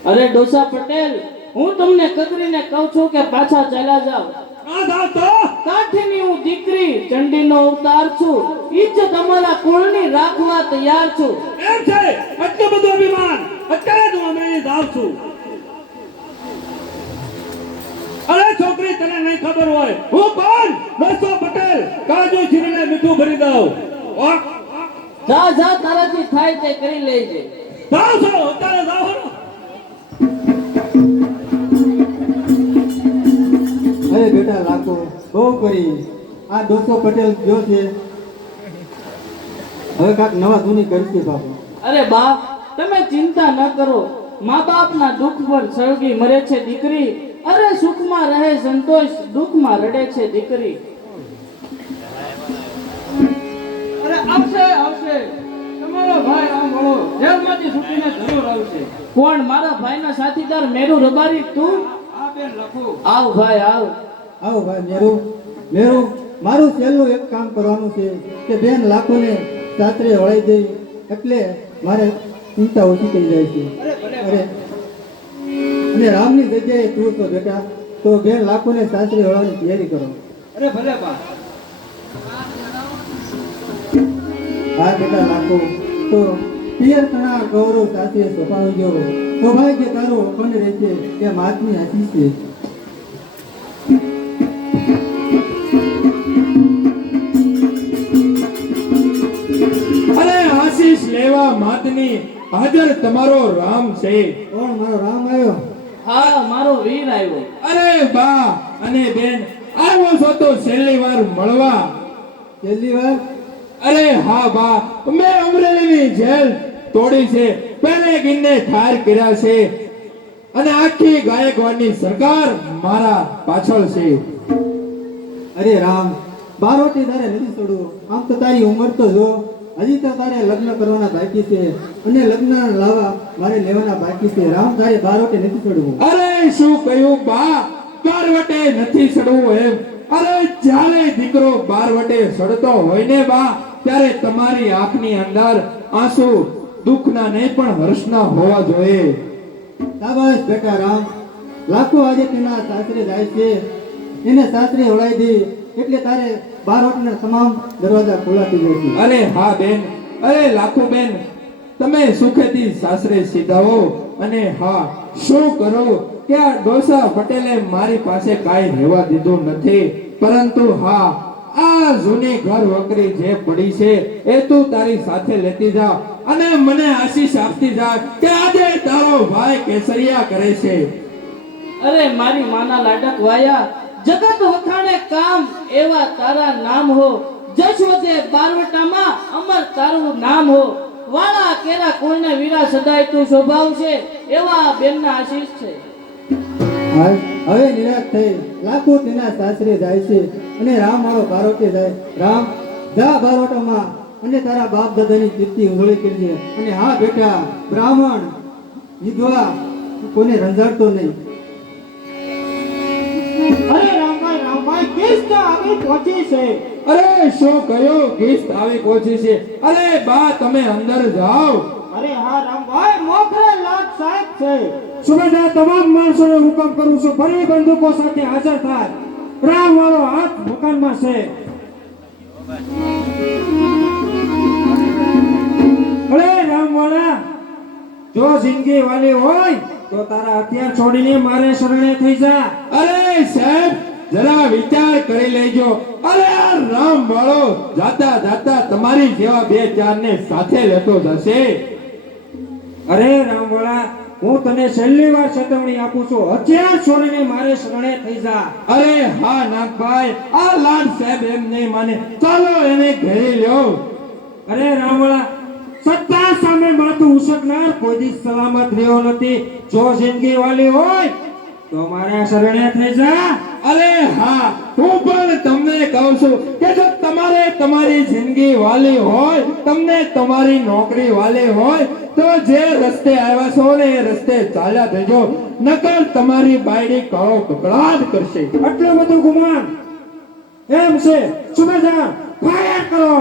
અરે ડોસા પટેલ, હું તમને કતરીને કહું છું કે પાછા ચાલ્યા જાઓ. ના જાવ તો કાઠીની હું દીકરી ચંડીનો અવતાર છું. ઇજ્જત અમારા કુળની રાખવા તૈયાર છું. એમ છે, એટલું બધું અભિમાન. અત્યારે જ હું અમરેલી જાઉં છું. અરે છોકરી, તને નહીં ખબર હોય હું કોણ? દોસ્તો પટેલ, કાજુ છીરીને મીઠું ભરી દઉં. વાહ, જા જા, તારાથી થાય તે કરી લેજે. જાઓ છો, અત્યારે જાઓ ને. અરે બેટા લાખો, બહુ કરી. આ ડોસો પટેલ જો છે, હવે કાંઈક નવા જૂની કરશે બાપુ. અરે બાપ, તમે ચિંતા ન કરો. મા બાપના દુઃખ પર સળગી મરે છે દીકરી, અરે સુખમાં રહે સંતોષ, દુઃખમાં રડે છે દીકરી. અરે આવશે આવશે, તમારો ભાઈ રામવાળો જેલમાંથી છૂટીને જરૂર આવશે. કોણ? મારા ભાઈનો સાથીદાર મેરુ રબારી તું? આ બેન લખું. આવ ભાઈ આવ. આવો ભાઈ મેરુ. મેરુ, મારું છેલ્લું એક કામ કરવાનું છે કે બેન લાખોને સાસરે વળાઈ દઈ, એટલે મારે ચિંતા ઓછી થઈ જાય છે. અરે અને રામની જગ્યાએ તું તો બેટા, તો બેન લાખોને સાસરે વળવાની તૈયારી કરો. અરે ભલે બા. હા બેટા લાખો, તો પિયરના ગૌરવ સાથે સ્વભાવજો. સૌભાગ્ય તારું અખંડ રહેશે કે માતની આશીષ છે. અરે આશીષ લેવા માતની હાજર તમારો રામ છે. કોણ? મારો રામ આવ્યો. હા, મારો વીર આવ્યો. અરે બા અને બેન, આવો છો તો છેલ્લી વાર મળવા. છેલ્લી વાર? અરે હા બા, મેં અમરેલીની જેલ તોડી છે, પેલે ગીરને ઠાર કર્યા છે અને આખી ગાયકવાડની સરકાર મારા પાછળ છે. અરે રામ, બારોટી તારે નથી છોડવું. આમ તો તારી ઉંમર તો જો, હજી તો તારે લગ્ન કરવાના બાકી છે અને લગ્ન લાવા મારે લેવાના બાકી છે. રામ, તારે બારોટી નથી છોડવું. અરે શું કહ્યું બા, બારવટે નથી સડવું એમ? અરે જ્યારે દીકરો બારવટે સડતો હોય ને બા, ત્યારે તમારી આંખની અંદર આંસુ દુઃખના નહીં પણ હર્ષના હોવા જોઈએ. શાબાશ બેટા રામ. લાખો આજે તેના સાસરે જાય છે, એને સાસરે વળાઈ દે એટલે તારે બારોટના તમામ દરવાજા ખુલ્લા થઈ જાય છે. અરે હા બેન, અરે લાખો બેન, તમે સુખેથી સાસરે સીધાવો. અને હા, શું કરો કે આ ડોસા પટેલે મારી પાસે કાંઈ રહેવા દીધું નથી, પરંતુ હા, આ જૂની ઘર વકરી જે પડી છે એ તું તારી સાથે લેતી જા અને મને આશીષ આપતી જા કે આજે તારો ભાઈ કેસરિયા કરે છે. અરે મારી માના લાડક વાયા, જગત વખાણે કામ, એવા તારા નામ હો. જશ વધે બારવટામાં, અમર તારું નામ હો. વાળા કેરા કુળને વીરા સદાય તું શોભાવશે, એવા બેનના આશીષ છે. હવે નિરાશ થઈ લાખો તેના સાસરે જાય છે અને રામ મારો બારોટે જાય. રામ, જા બારોટોમાં અને તારા બાપ દાદાની કીર્તિ ઉજળી કરજે. અને હા બેટા, બ્રાહ્મણ વિધવા કોને રંજાડતો નહીં. અરે રામભાઈ કેસ તો આગળ પહોંચી છે. અરે શું કયો કિસ્ત આવી પહોંચી છે? અરે બા તમે અંદર જાઓ. અરે હા રામભાઈ, મોખરે લાટ સાહેબ છે. સુબેદાર તમામ માણસોને હુકમ કરું છું, ફરી બંદૂકો સાથે હાજર થાય. રામ વાળો હાથ મકાનમાં છે. અરે રામ વાળા, જો જિંદગી વાલી હોય તો તારા હથિયાર છોડીને મારે શરણે થઈ જા. અરે સાહેબ, જરા વિચાર કરી લેજો. અરે આ રામ વાળો જાતા જાતા તમારી જેવા બે ચાર ને સાથે લેતો જશે. અરે રામ વાળા, હું તને છેલ્લી વાર ચેતવણી આપું છું, હથિયાર છોડીને મારે શરણે થઈ જા. અરે હા નાગભાઈ, આ લાડ સાહેબ એમ નહીં માને, ચાલો એને ઘેરી લ્યો. અરે રામવાળા, સત્તા સામે માથું ઉછકનાર કોઈ દી સલામત રહ્યો નથી. જો જિંદગી વાલી હોય તો મારા શરણે થઈ જા. અરે હા, હું પણ તમને કહું છું કે જો તમારે તમારી જિંદગી વાલી હોય, તમને તમારી નોકરી વાલી હોય, તો જે રસ્તે આવ્યા છો ને એ રસ્તે ચાલ્યા જજો, નકર તમારી બાયડી કાળો કકડાટ કરશે. આટલું બધું ગુમાન એમ છે? સુબેદાર, ફાયર કરો.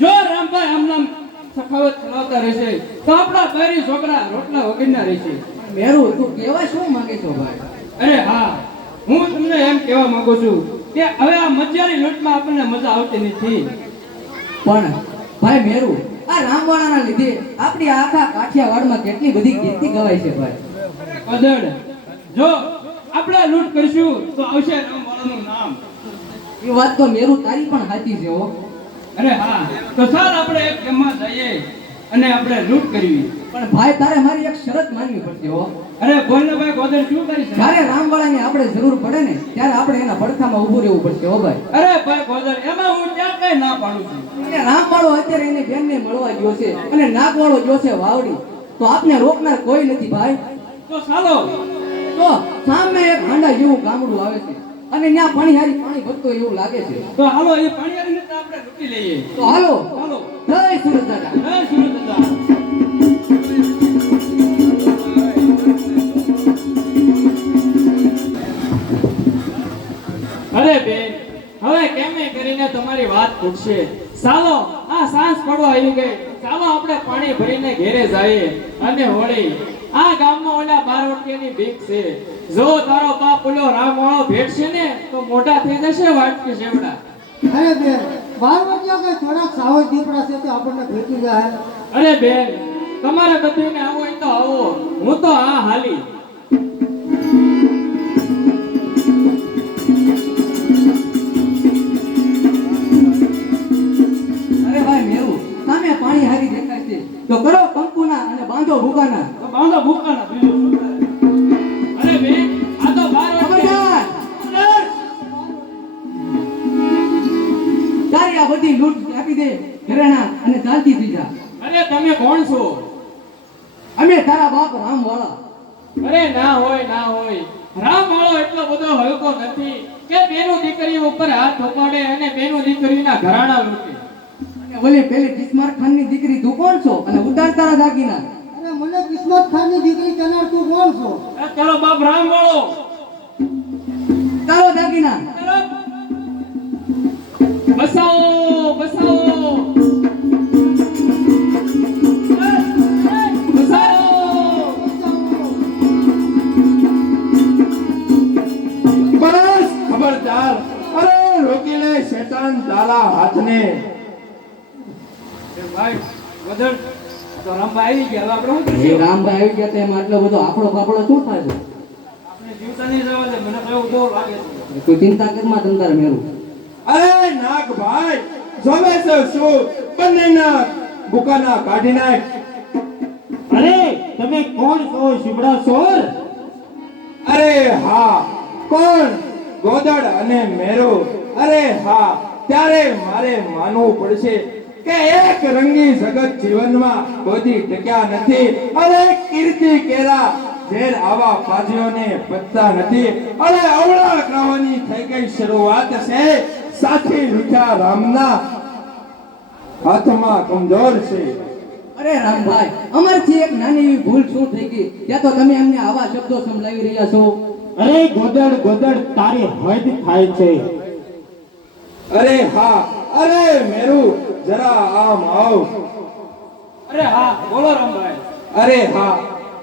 જો રામભાઈ આમનામ સખાવત ચલાવતા રહેશે તો આપણા બૈરી છોકરા રોટલા વગરના રહેશે. મેરું, તું કેવા શું માંગે છો ભાઈ? અરે હા, હું તમને એમ કહેવા માંગુ છું કે હવે આ મજાની લૂંટમાં આપણને મજા આવતી નથી. પણ ભાઈ મેરું, આ રામવાળાના લીધે આપણી આખા કાઠિયાવાડમાં કેટલી બધી કીર્તિ ગવાય છે ભાઈ. ગોદડ, જો આપણે લૂંટ કરીશું તો આવશે રામવાળાનું નામ. એ વાત તો મેરુ તારી પણ સાચી છે હો. અરે હા, તો ચાલ આપણે એક ગામમાં જઈએ અને આપણે લૂંટ કરવી. પણ ભાઈ તારે મારી એક શરત માનવી પડશે હો. અરે બોલ ને ભાઈ, ગોદડ શું કરીશ? જ્યારે રામવાળાની આપણે જરૂર પડે ને ત્યારે આપણે એના પડખામાં ઊભું રહેવું પડશે હો ભાઈ. અરે ભાઈ ગોદડ, એમાં હું ક્યાં કઈ ના પાડું છું. અને રામવાળો અત્યારે એને બેનને મળવા ગયો છે અને નાગવાળો ગયો છે વાવડી, તો આપને રોકનાર કોઈ નથી ભાઈ. તો ચાલો. તો સામે એક હાંડા જેવું ગામડું આવે છે અને ત્યાં પાણી ભરતો એવું લાગે છે. તો હાલો, એ પાણીયારીને તો આપણે લૂંટી લઈએ. તો હાલો, ચાલો. જય સુરત દાદા. જય સુરત દાદા. અરે બેન, હવે કેમે કરીને તમારી વાત પૂછશે. ચાલો, આ સાંજ પડવા આવી ગઈ. ચાલો આપણે પાણી ભરીને ઘેરે જઈએ અને હોળી. આ ગામમાં ઓલા બારવટિયાની બીક છે. જો તારો બાપ ઓલો રામવાળો ભેટશે ને તો મોટા થઈ જશે વાટકી સેવડા. અરે બેન, બારવટિયા કઈ થોડાક સાવજ દીપડા છે તો આપણને ભેટી જાય. અરે બેન, તમારે બધાને આવો હોય તો આવો, હું તો આ હાલી. અરે ભાઈ મેરુ, સામે પાણી હારી દેખાય છે, તો કરો કંકુના અને બાંધો ભૂકાના. તો બાંધો ભૂકાના બીજું શું કરે? અરે બેન, આ તો બારવટિયા. ખબરદાર! તારી આ બધી લૂંટ આપી દે ઘરેણા અને ચાલતી થઈ જા. અરે તમે કોણ છો? અમે તારા બાપ રામવાળા. અરે ના હોય, ના હોય. રામવાળો એટલો બધો હલકો નથી કે બેનું દીકરી ઉપર હાથ ઠોકાડે અને બેનું દીકરીના ઘરાણા લૂંટે. અને ઓલી પેલી કિસ્માર ખાનની દીકરી તું કોણ છો અને ઉતાર તારા દાગીના? અરે મને કિસ્મત ખાનની દીકરી કનાર તું કોણ છો? આ તારો બાપ રામવાળો. તારો દાગીના. બસાવો, બસાવો. બસાવો. બસ ખબરદાર. અરે રોકી લે શેતાન તાલા હાથને. ભાઈ વદર, તો રામભાઈ આવી ગયા. હવે આપણે શું એ કરીશું? રામભાઈ આવી ગયા તો એમાં આટલો બધો આફળો ફાફળો શું થાય છે? આપણે જીવતા નહીં જવા દે, મને તો એવું બહુ લાગે છે. કોઈ ચિંતા કરમાં તંતાર મેરું. અરે નાગભાઈ, જોવે છે શું? બંનેના બુકાના કાઢી નાખ. અરે તમે કોણ છો શિવડા સોર? અરે હા, કોણ? ગોદડ અને મેરુ. અરે હા, ત્યારે મારે માનવું પડશે કે એક રંગી જગત જીવનમાં કોઈ ટક્યા નથી. અરે કીર્તિ કેરા ઝેર આવા પાજીઓને પતતા નથી. અરે અવળા ગ્રહોની થઈ ગઈ શરૂઆત છે. સાથી રૂઠા રામના હાથમાં કમજોર છે. અરે રામભાઈ, અમારથી એક નાની એવી ભૂલ શું થઈ ગઈ ત્યાં તો તમે અમને આવા શબ્દો સંભળાવી રહ્યા છો? અરે ગોદડ ગોદડ તારી હદ થાય છે. અરે હા, અરે મેરુ જરા આમ આવ. અરે હા, બોલો રામભાઈ. અરે હા,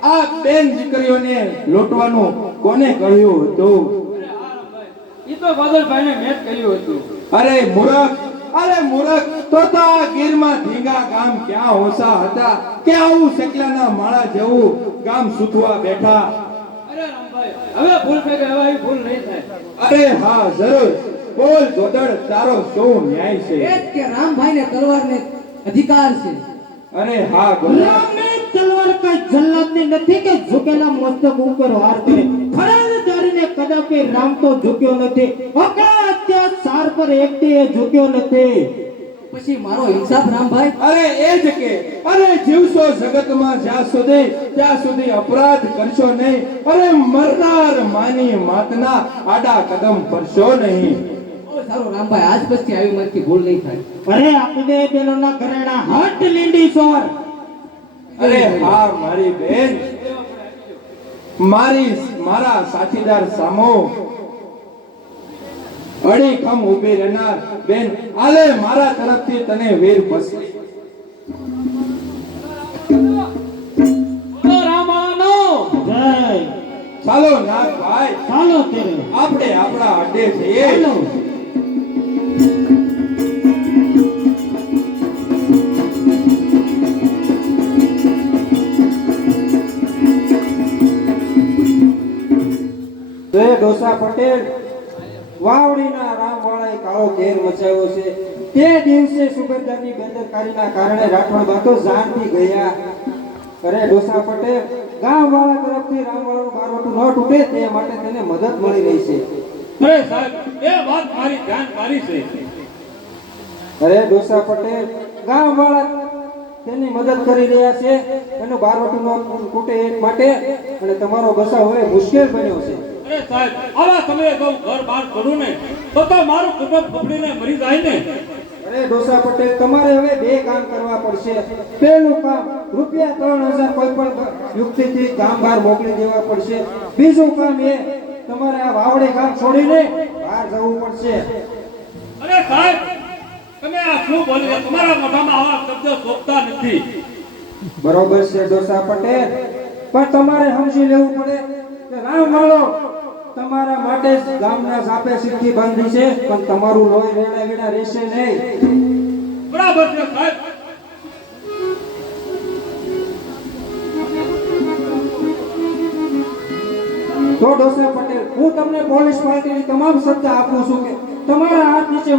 આ બેન દીકરીઓને લૂંટવાનું કોને કહ્યું હતું? અરે હા રામભાઈ, ઈ તો ગોદરભાઈને મેં જ કહ્યું હતું. અરે મૂર્ખ, અરે મૂર્ખ, તો આ ગીરમાં ધીંગા ગામ ક્યાં ઓછા હતા કે આવું શકલાના માળા જેવું ગામ સુથવા બેઠા. અરે રામભાઈ, હવે ભૂલ થઈ ગઈ, હવે આવી ભૂલ નહીં થાય. અરે હા જરૂર. બોલ ગોદડ, તારો શું ન્યાય એ છે? જ કે રામભાઈને તલવારને અધિકાર છે. અરે હા ગોદડ, રામની તલવાર કઈ જલ્લાદની નથી કે ઝુકેલા મસ્તક ઉપર વાર કરે. ફરજદારીને કદાપી રામ તો ઝુક્યો નથી. ઓકળા અત્યાચાર પર એકટીએ ઝુક્યો નથી. પછી મારો ઇન્સાફ રામભાઈ. અરે એ જ કે અરે જીવશો જગતમાં ત્યાં સુધી અપરાધ કરશો નહીં. અરે મરનાર માની માતના આડા કદમ ભરશો નહીં. બહુ સારું રામભાઈ, આજ પછી આવી મારથી ભૂલ નહીં થાય. અરે આપણે પેલોના ઘરેણા હટ લીંડી સોર. અરે હા મારી બેન, મારા સાથીદાર સામો અડીખમ ઊભી રહેનાર બેન, આલે મારા તરફથી તને વીર પસંદ. બોલો રામવાળાનો. જય ચાલો નાગભાઈ, ચાલો તેરે આપણે આપણા અડ્ડે જઈએ. ચાલો. પટેલ વાવડીના રામવાળાએ કાળો ઘેર મચાવ્યો છે. તે દિવસે સુબેદારની બેદરકારીના કારણે રાઠોડ બાતો જાનથી ગયા. અરે ડોસા પટેલ, ગામવાળા તરફથી રામવાળાનું બારવટું ન તૂટે તે માટે તેને મદદ મળી રહી છે. અરે સાહેબ, એ વાત મારી ધ્યાન મારી છે. અરે ડોસા પટેલ, ગામવાળા તેની મદદ કરી રહ્યા છે. એનું બારવટું ન તૂટે એ માટે અને તમારો બચાવ હવે મુશ્કેલ બન્યો છે. અરે સાહેબ, આવા સમયે જો ઘર બહાર કરું ને તો મારું કુટુંબ ફફડીને મરી જાય ને. અરે ડોસા પટેલ, તમારે હવે બે કામ કરવા પડશે. પહેલું કામ, રૂપિયા 3000 કોઈ પણ યુક્તિથી ગામ બહાર મોકલી દેવા પડશે. બીજું કામ એ, તમારે આ વાવડે ગામ છોડીને બહાર જવું પડશે. અરે સાહેબ, તમે આ શું બોલી રહ્યા? તમારા મોઢામાં આવા શબ્દો શોભતા નથી. બરોબર છે ડોસા પટેલ, પણ તમારે સમજી લેવું પડે કે રામવાળો તમારા માટે જ ગામના સાપે સિક્કી બાંધી છે, પણ તમારું લોહી રેડા વેડા રહેશે નહીં. બરાબર છે સાહેબ. તો ડોસા પટેલ, હું તમને પોલીસ પાર્ટીની તમામ સત્તા આપું છું કે તમારા હાથ નીચે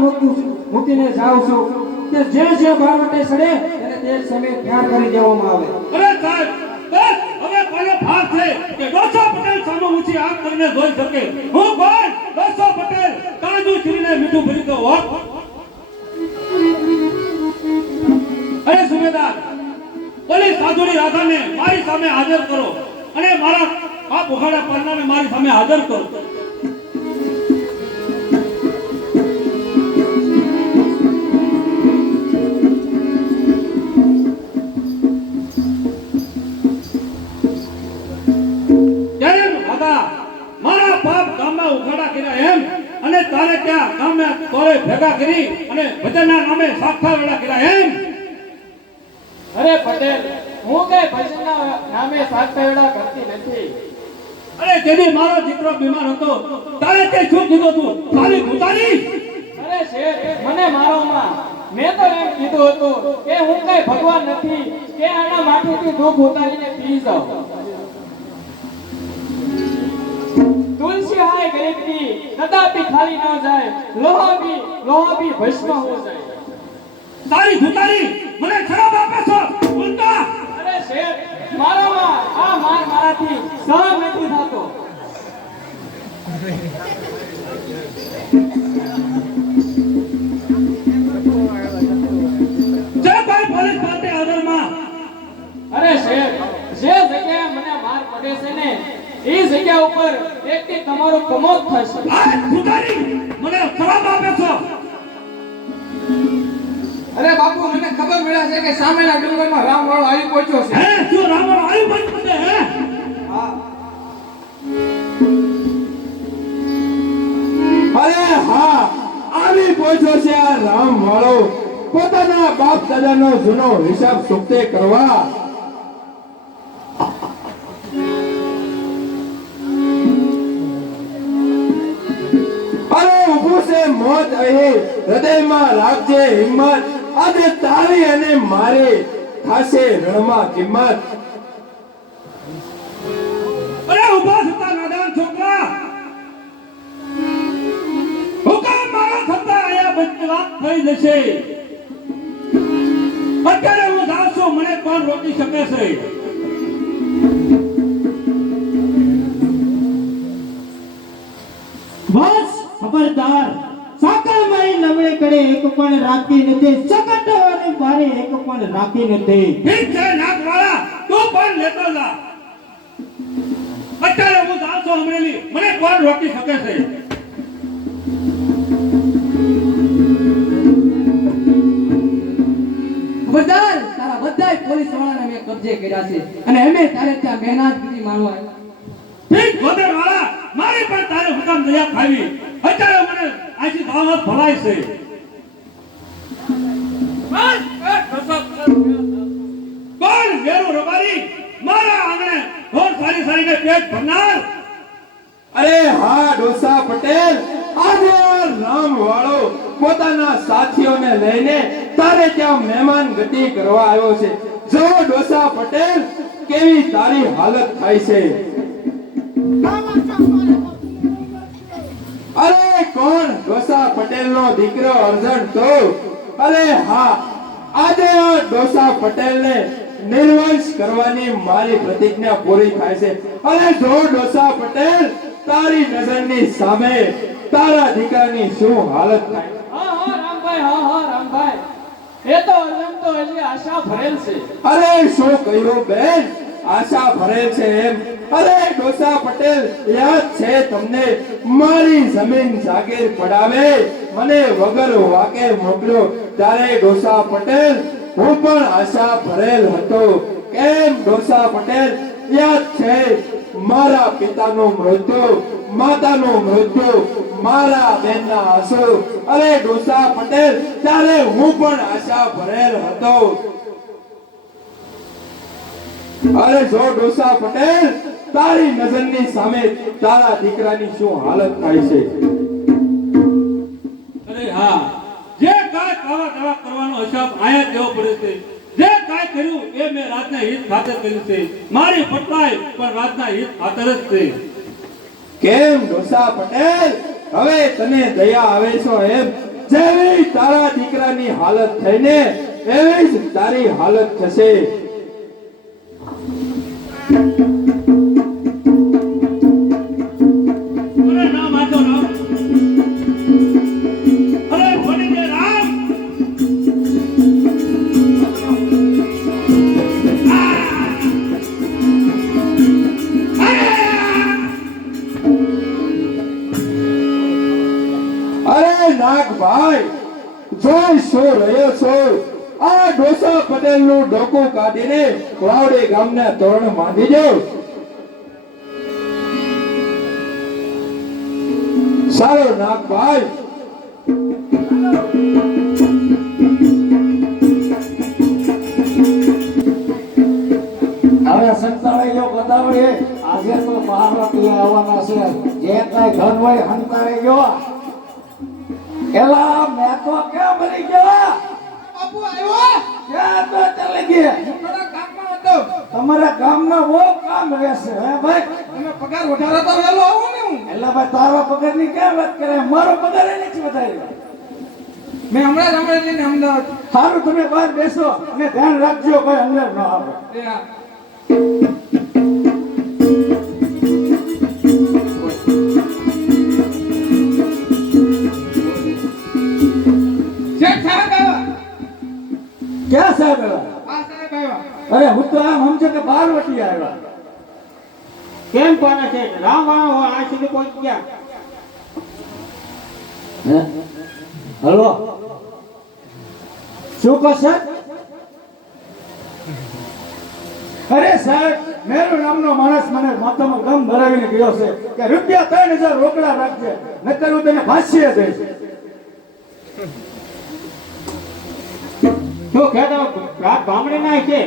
મૂકીને જાઉં છું કે જે બારવટે સડે તેને તે જ સમયે ઠાર કરી દેવામાં આવે. અરે સાહેબ, બસ હવે કોનો ભાગ છે કે ડોસા પટેલ સામે ઊંચી આંખ કરીને જોઈ શકે? હું કોણ? ડોસા પટેલ, કાજુ ચીરીને મીઠું ભરી દો હોત. અરે સુબેદાર, પોલીસ સાધુની રાધાને મારી સામે હાજર કરો અને મારા આ બુખાડા પાલનાને મારી સામે હાજર કરો. મારા બાપ ગામમાં ઉઘાડા કર્યા એમ અને તારે ત્યાં ગામના તોરે ભેગા કરી અને ભજનના નામે સાખા વેળા કર્યા એમ. અરે પટેલ, હું કઈ ભજનના નામે સાતપેડા કરતી નથી. અરે તેની મારો દીકરો બીમાર હતો, તારે તે શું કીધું તું? તારી ભૂતાની. અરે શેઠ, મને મારો માં. મેં તો એમ કીધું હતું કે હું કઈ ભગવાન નથી કે આના માથેથી દુઃખ ઉતારીને પી જાઉં. તુલસી હાય ગરીબની કદાપી ખાલી ન જાય, લોહા બી ભસ્મ હો જાય. તારી ભૂતાની મને ખરાબ આપે છો બોલતા. અરે શેઠ, મારામાં આ મારાથી સહન નથી થતો. જય ભાઈ પોલીસ પાસે હાજરમાં. અરે શેઠ, જે જગ્યાએ મને માર પડે છે ને એ જગ્યા ઉપર એકથી તમારો કમોદ થશે. આ ભૂતાની મને ખરાબ આપે છો. અરે બાપુ, મને ખબર મળ્યા છે કે સામેના ડુંગરમાં રામવાળો આવી પહોંચ્યો છે. હે, શું રાવણ આવી પહોંચ્યો છે? હે, અરે હા, આવી પહોંચ્યો છે આ રામ વાળો પોતાના બાપ દાદાનો જૂનો હિસાબ ચૂકતે કરવા. અરે ઊભું છે મોત અહીં, હૃદયમાં રાખજે હિંમત, આજે તારી અને મારી થાશે રણમાં કિંમત. અરે ઉભા થતા નાદાન છોકરા, હુકમ મારા થતા આયા બધી વાત થઈ જશે. અત્યારે હું જાઉં છું, મને કોણ રોકી શકે છે? બસ ખબરદાર, સાકર મારી નવળે કડે એક પણ રાખી નથી, સકટવાની બારે એક પણ રાખી નથી. ઠીક છે નાગવાળા, તું પણ લેતો જા. અત્યારે હું જાઉં છું અમરેલી, મને કોણ રોકી શકે છે? ખબરદાર, તારા બધાય પોલીસ વાળાને મેં કબજે કર્યા છે અને અમે તારે ત્યાં મહેનત કરી માનવા આવ્યા. ઠીક ગોદર વાળા, મારી પણ તારે હુકમ દયા ખાવી. અત્યારે મને આથી ભાવમાં ભલાય છે. કોણ વેરો રબારી મારા આંગણે ઢોર સારી સારીને પેટ ભરનાર? અરે હા ડોસા પટેલ, આજે આ રામ વાળો પોતાના સાથીઓને લઈને તારે ત્યાં મહેમાન ગતિ કરવા આવ્યો છે. જો ડોસા પટેલ, કેવી તારી હાલત થાય છે. અરે કોણ ડોસા પટેલ નો દીકરો અર્જુન તો? અરે હા, આજે આ ડોસા પટેલ ને નિર્વંશ કરવાની મારી પ્રતિજ્ઞા પૂરી થાય છે. અને જો ડોસા પટેલ તારી નજરની સામે તારા દીકરાની શું હાલત થાય? હા રામભાઈ, હા રામભાઈ, એ તો અર્જુન તો હજી આશા ભરેલ છે. અરે શું કહ્યું બેન? આશા ભરેલ છે એમ? અરે ડોસા પટેલ, યાદ છે તમને મારી જમીન જાગીર પડાવે મને વગર વાકે મોકલ્યો ત્યારે ડોસા પટેલ હું પણ આશા ભરેલ હતો. કેમ ડોસા પટેલ યાદ છે મારા પિતાનું મૃત્યુ, માતાનું મૃત્યુ, મારા બેનના આંસુ? અરે ડોસા પટેલ ત્યારે હું પણ આશા ભરેલ હતો. અરે જો ડોસા પટેલ તારી નજરની સામે તારા દીકરાની શું હાલત થાય છે? અરે હા, જે કાંઈ કાવા દાવા કરવાનો હિસાબ આયા દેવો પડે છે. જે કાંઈ કર્યું એ મેં રાજના હિત ખાતર કર્યું છે. મારી પટલાય પણ રાજના હિત ખાતર જ છે. કેમ ડોસા પટેલ હવે તને દયા આવે છો એમ? જેવી તારા દીકરાની હાલત થઈને એવી જ તારી હાલત થશે. અરે ના માતો ના. અરે ભણી દે રામ. અરે નાગભાઈ, જોઈ શું રહ્યો છો? આ ડોસા પટેલ નું ડોકું કાઢીને વાવડી ગામના તોરણ બાંધી દો. સારો નાગભાઈ. હવે સંતાડે જો ગદાવડે આજે તો પાર્વતી આવવાના છે. જે કઈ ધન હોય સંતાડે જો. એલા મેં તો ક્યાં મરી ગયો? બાપુ આવ્યો? ક્યાં તો ચાલી ગયા? મારા ગામમાં હતો. તમારા ગામમાં બહુ કામ રહેશે હે ભાઈ? તમે પગાર વધારો તો વેલો આવું ને હું. એટલે ભાઈ તારો પગાર ની ક્યાં વાત કરે? મારો પગાર એ નથી વધાર્યો. મેં હમણાં જઈને અમદાવાદ. સારું તમે બહાર બેસો અને ધ્યાન રાખજો કોઈ અંદર ન આવે. એ હા. શેઠ સાહેબ આવ્યા. ક્યાં સાહેબ આવ્યા? આ સાહેબ આવ્યા. અરે હું તો આમ સમજો કે પાર્વતી આવ્યા. કેમ કોને છે રામવાળો આ સુધી પહોંચી ગયા? હે? હલો શું કહો સાહેબ? અરે સાહેબ, મેરુ નામનો માણસ મને માથામાં ગમ ભરાવીને ગયો છે કે રૂપિયા 3000 રોકડા રાખજે, નકર હું તને ફાંસીએ દઈશ. શું કહેતો રાત ભામણી ના છે?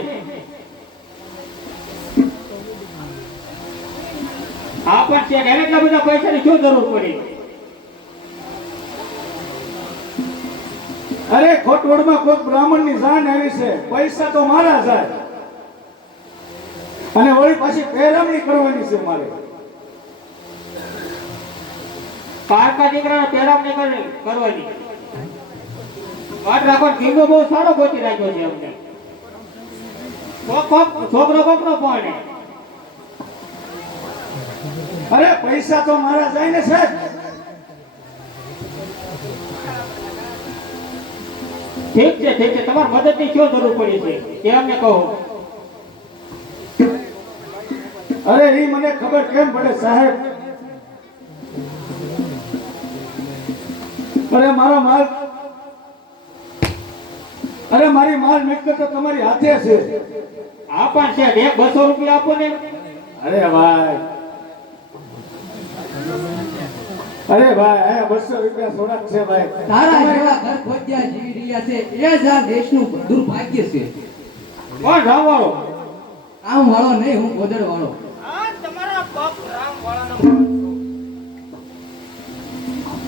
આ પણ છે એને એટલા બધા પૈસાની શું જરૂર પડી? અરે ખોટવડમાં કોઈક બ્રાહ્મણની જાન આવી છે, પૈસા તો મારા જાય અને વળી પાછી પહેરામણી કરવાની છે મારે. પારકા દીકરાને પેરામણી કરવાની વાત રાખો. કિંગો બહુ સારો ગોતી રાખ્યો છે અમને. છોકરો કોકનો પણ અરે પૈસા તો મારા જાય ને સાહેબ. ઠીક છે તમારી મદદની શું જરૂર પડી છે એ અમને કહો. અરે એ મને ખબર કેમ પડે સાહેબ? અરે મારો માલ, અરે મારી માલ મિલકત તો તમારી હાથે છે. આ પણ છે 200 રૂપિયા આપો ને. અરે ભાઈ, અરે ભાઈ 200 રૂપિયા થોડાક છે ભાઈ. તારા જેવા ઘર ખોદ્યા જીવી રહ્યા છે એ જ આ દેશનું દુર્ભાગ્ય છે. કોણ રામવાળો? આમ વાળો નહીં, હું ગોદડ વાળો.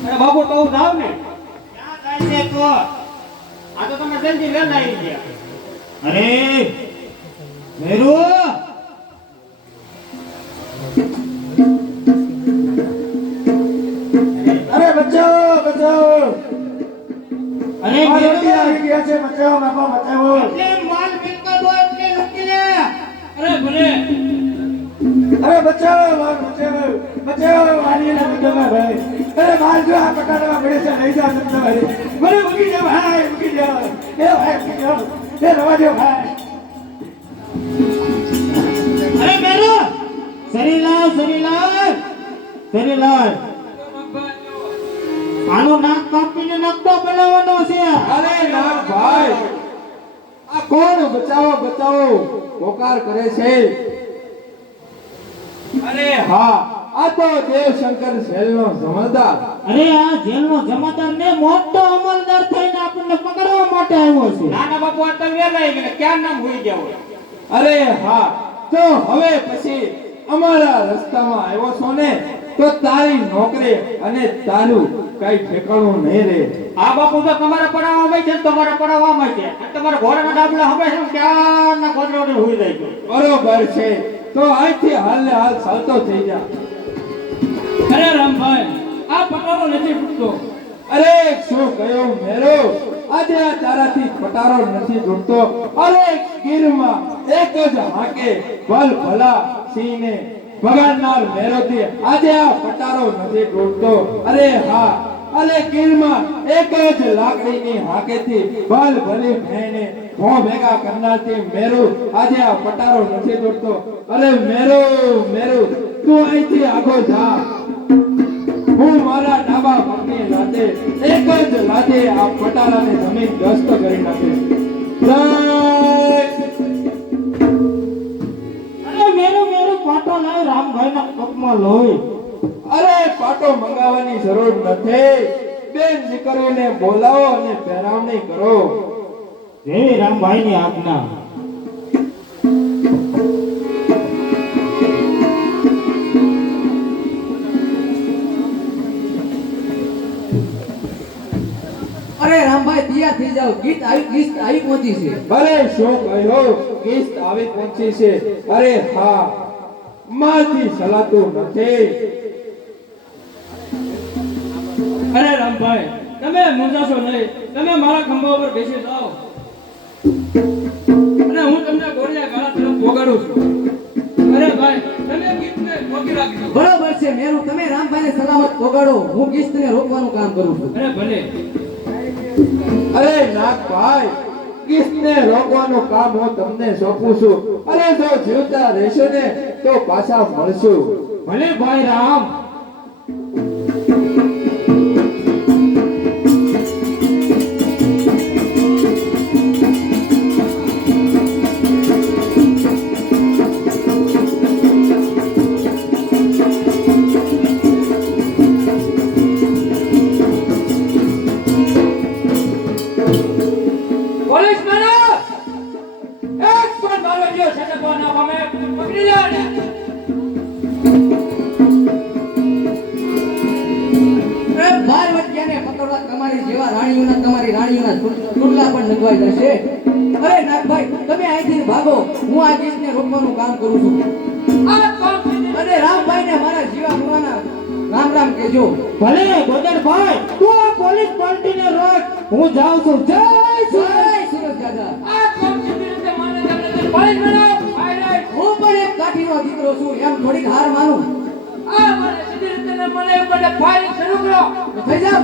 અરે બાપુ તો હું જાવ ને. ક્યાં જાય છે તો? આ તો તમે જલ્દી લઈને આવી ગયા. અરે મેરુ, અરે બચાવો અરે આ મેરો રોટી આવી ગયા છે બચાવો બાપા બચાવો એટલે માલ મિલકત હોય એટલે લખી લે. અરે ભલે અરે બચાવો માર બચાવો વાલીને બચાવો ભાઈ અરે માર જો આ પટાડામાં પડે છે લઈ જાઓ તમને ભાઈ મને મૂકી જાઓ ભાઈ મૂકી જાઓ એ ભાઈ મૂકી જાઓ એ રવા દો ભાઈ અરે મેરો સરીલાલ આનો નાક કાપીને નકતો બનાવવાનો છે. અરે ના ભાઈ આ કોણ બચાવો બચાવો પોકાર કરે છે? અરે હા આ તો દેવશંકર શેલનો જમાદાર. અરે આ જેલનો જમાદાર ને મોટો અમલદાર થઈને આપણને પકડવા માટે આવ્યો છે. નાના બાપુ આ તમે લઈ ગયા ક્યાં નામ હોઈ જાવ અરે હા તો હવે પછી અમારા રસ્તામાં આવ્યો છો ને તો તારી નોકરી અને તારું કઈ ઠેકાણું નહીં રહે. આ બાપુ તો તમારા પડાવવામાં છે તમારા પડાવવામાં છે તમારા ઘોડાના ડાબલા હંમેશા ક્યાંના ગોદડે હોઈ જાય છે. બરોબર છે તો અહીંથી હાલને હાલ ચાલતો થઈ જા. અરે રામભાઈ આ પટારો નથી ફૂટતો. અરે શું કહ્યું મેરો આજે આ તારાથી પટારો નથી જોડતો. અરે ગીરમાં એક જ હાકે ભલ ભલા સિંહને ભગાડનાર મેરોથી આજે આ પટારો નથી જોડતો. અરે હા અરે ગીરમાં એક જ લાકડીની હાકેથી ભલ ભલી ભેને ભો ભેગા કરનારથી મેરો આજે આ પટારો નથી જોડતો. અરે મેરો તું અહીંથી આગો જા. હું મારા ડાબા પગની લાતે એક જ લાતે આ પટારાને જમીન દસ્ત કરી નાખીશ. જય અરે મેરો પાટો લાવ રામભાઈના કપમાં લોહી. અરે પાટો મંગાવવાની જરૂર નથી. બેન દીકરીને બોલાવો અને પહેરાવણી કરો. જેવી રામભાઈની આજ્ઞા. અરે રામભાઈ તૈયાર થઈ જાઓ ગીત આવી પહોંચી છે. ભલે શું કહ્યું કિસ્ત આવી પહોંચી છે. અરે હા મારથી સલાતું નથી. અરે રામભાઈ તમે મૂંઝાશો નહીં. તમે મારા ખંભા ઉપર બેસી જાઓ અને હું તમને ગોળિયા ગાળા તરફ પોગાડું છું. અરે ભાઈ તમે ગીતને રોકી રાખજો. બરોબર છે મેરુ તમે રામભાઈને સલામત પકડો હું કિસ્તને રોકવાનું કામ કરું છું. અરે ભલે અરે નાગ ભાઈ કિસ્તને રોકવાનું કામ હું તમને સોંપું છું. અરે જો જીવતા રહેશો ને તો પાછા મળશું. ભલે ભાઈ રામ. પોલીસ મેનો એક પણ બાવળીઓ છટકવા ના પામે પકડી લો ને. અરે ભાઈ વટિયાને પકડવા તમારી રાણીઓના ટુકડા પણ નગવાઈ જશે. અરે નાગભાઈ તમે અહીંથી ભાગો હું આ કેસને રોકવાનું કામ કરું છું. આ કોણ છે? અને રામભાઈને મારા જીવા મુવાના રામ કહેજો. ભલે ગોદરભાઈ તું આ પોલીસ પાર્ટીને રોક. હું જાઉં છું. જય જય સુરત દાદા. આ કોણ છે? તે માને તમને પોલીસ મેનો આઈ હું પણ એક કાઠીનો દીકરો છું એમ થોડીક હાર માનું. આ મને સીધી રીતે મને ઉપર ફાયરિંગ શરૂ કરો. થઈ જાવ.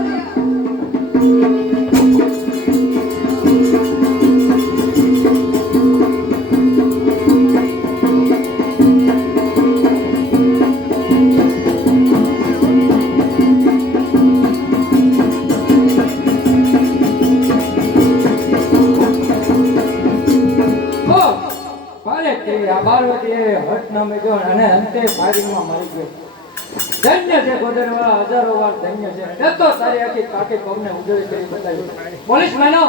અને અંતે ફાયરિંગમાં મરી ગયો. ધન્ય છે ગોદરવાળા, હજારો વાર ધન્ય છે. તે તો તારી આખી કાકી કોમને ઉજળી કરી બતાવી. પોલીસ મેનો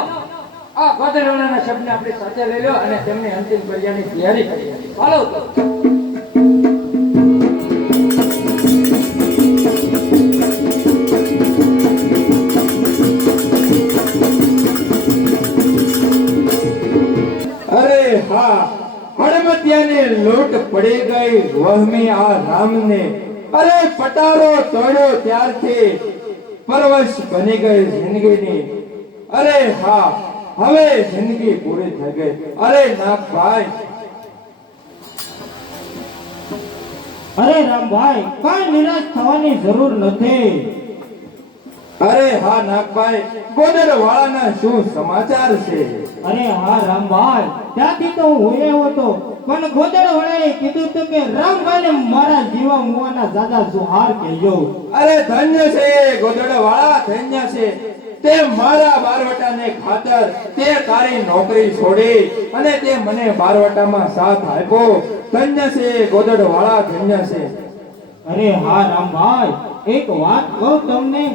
આ ગોદરવાળાના શબ્દને આપણી સાથે લઈ લો અને તેમની અંતિમ ક્રિયાની તૈયારી કરી. ચાલો તો. અરે હા હળમતિયાને લોટ પડી ગઈ વહમી આ રામને. અરે પટારો તોડ્યો ત્યારથી પરવશ બની ગઈ જિંદગીની. અરે હા, હવે જિંદગી પૂરી થઈ ગઈ. અરે નાગભાઈ, અરે રામભાઈ, કાંઈ નિરાશ થવાની જરૂર નથી. અરે હા નાગભાઈ, ગોદર વાળાના શું સમાચાર છે? અરે હા રામભાઈ, ત્યાંથી તો હું આવ્યો હતો, પણ ગોદડ વડાએ કીધું હતું કે રામભાઈને મારા જીવા મુવાના દાદા જોહાર કહેજો. અરે ધન્ય છે ગોદર વાળા, ધન્ય છે. તે મારા બારવટાને ખાતર તે તારી નોકરી છોડી અને તે મને બારવટામાં સાથ આપ્યો. ધન્ય છે ગોદર વાળા, ધન્ય છે. અરે હા રામભાઈ, એક વાત કહું તમને.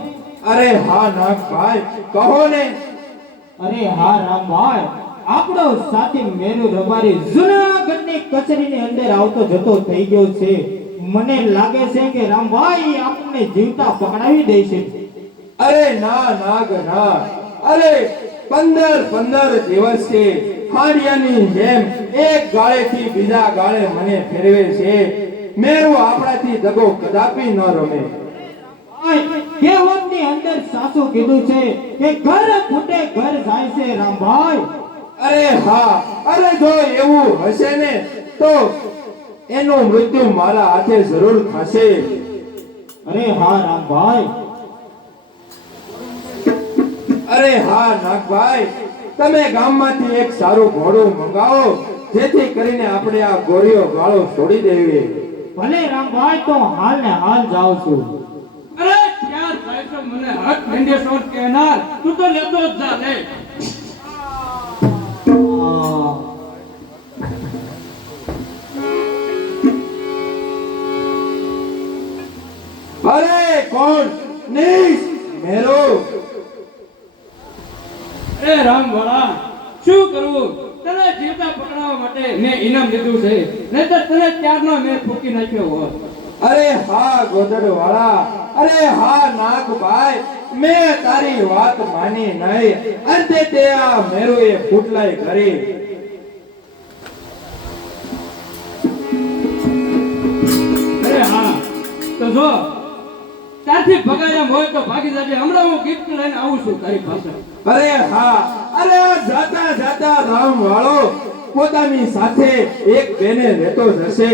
અરે હા નાગભાઈ, કહો ને. અરે હા રામભાઈ, આપણો સાથી મેરુ રબારી જૂનાગઢની કચેરીની અંદર આવતો જતો થઈ ગયો છે. મને લાગે છે કે રામભાઈ આપણને જીવતા પકડાવી દેશે. અરે ના નાગ ના. અરે 15 દિવસથી ખાડિયાની જેમ એક ગાળેથી બીજા ગાળે મને ફેરવે છે. મેરું આપણાથી દગો કદાપી ન રમે. કહેવતની અંદર સાસુ કીધું છે કે ઘર ફૂટે ઘર જાય છે રામભાઈ. અરે હા, અરે જો એવું હશે ને તો એનું મૃત્યુ મારા હાથે જરૂર થશે. અરે હા રામભાઈ. અરે હા નાગભાઈ, તમે ગામમાંથી એક સારું ઘોડું મંગાવો જેથી કરીને આપણે આ ગોરીઓ ગાળો છોડી દેવી. ભલે રામભાઈ, તો હાલ ને હાલ જાઉં છું. અરે ક્યાં જાય છે મને હાથ મેંડે શોટ કહેનાર, તું તો લેતો જ જા લે. અરે કોણ? નીશ મેરો. એ રામવાળા, શું કરવું? તને જીવતા પકડવા માટે મેં ઇનામ લીધું છે, નહીંતર તને ત્યારનો મેં ફૂંકી નાખ્યો હોત. અરે હા ગોદડ વાળા, અરે હા નાગભાઈ, મેં તારી વાત માની નહીં. અંતે તે આ મેરુએ ફૂટલાઈ કરી. અરે હા, તો જો ત્યાંથી ભગાયા હોય તો ભાગી જજે. હમણાં હું ગિફ્ટ લઈને આવું છું તારી પાસે. અરે હા, અરે આ જાતા જાતા રામ વાળો પોતાની સાથે એક બેને લેતો જશે.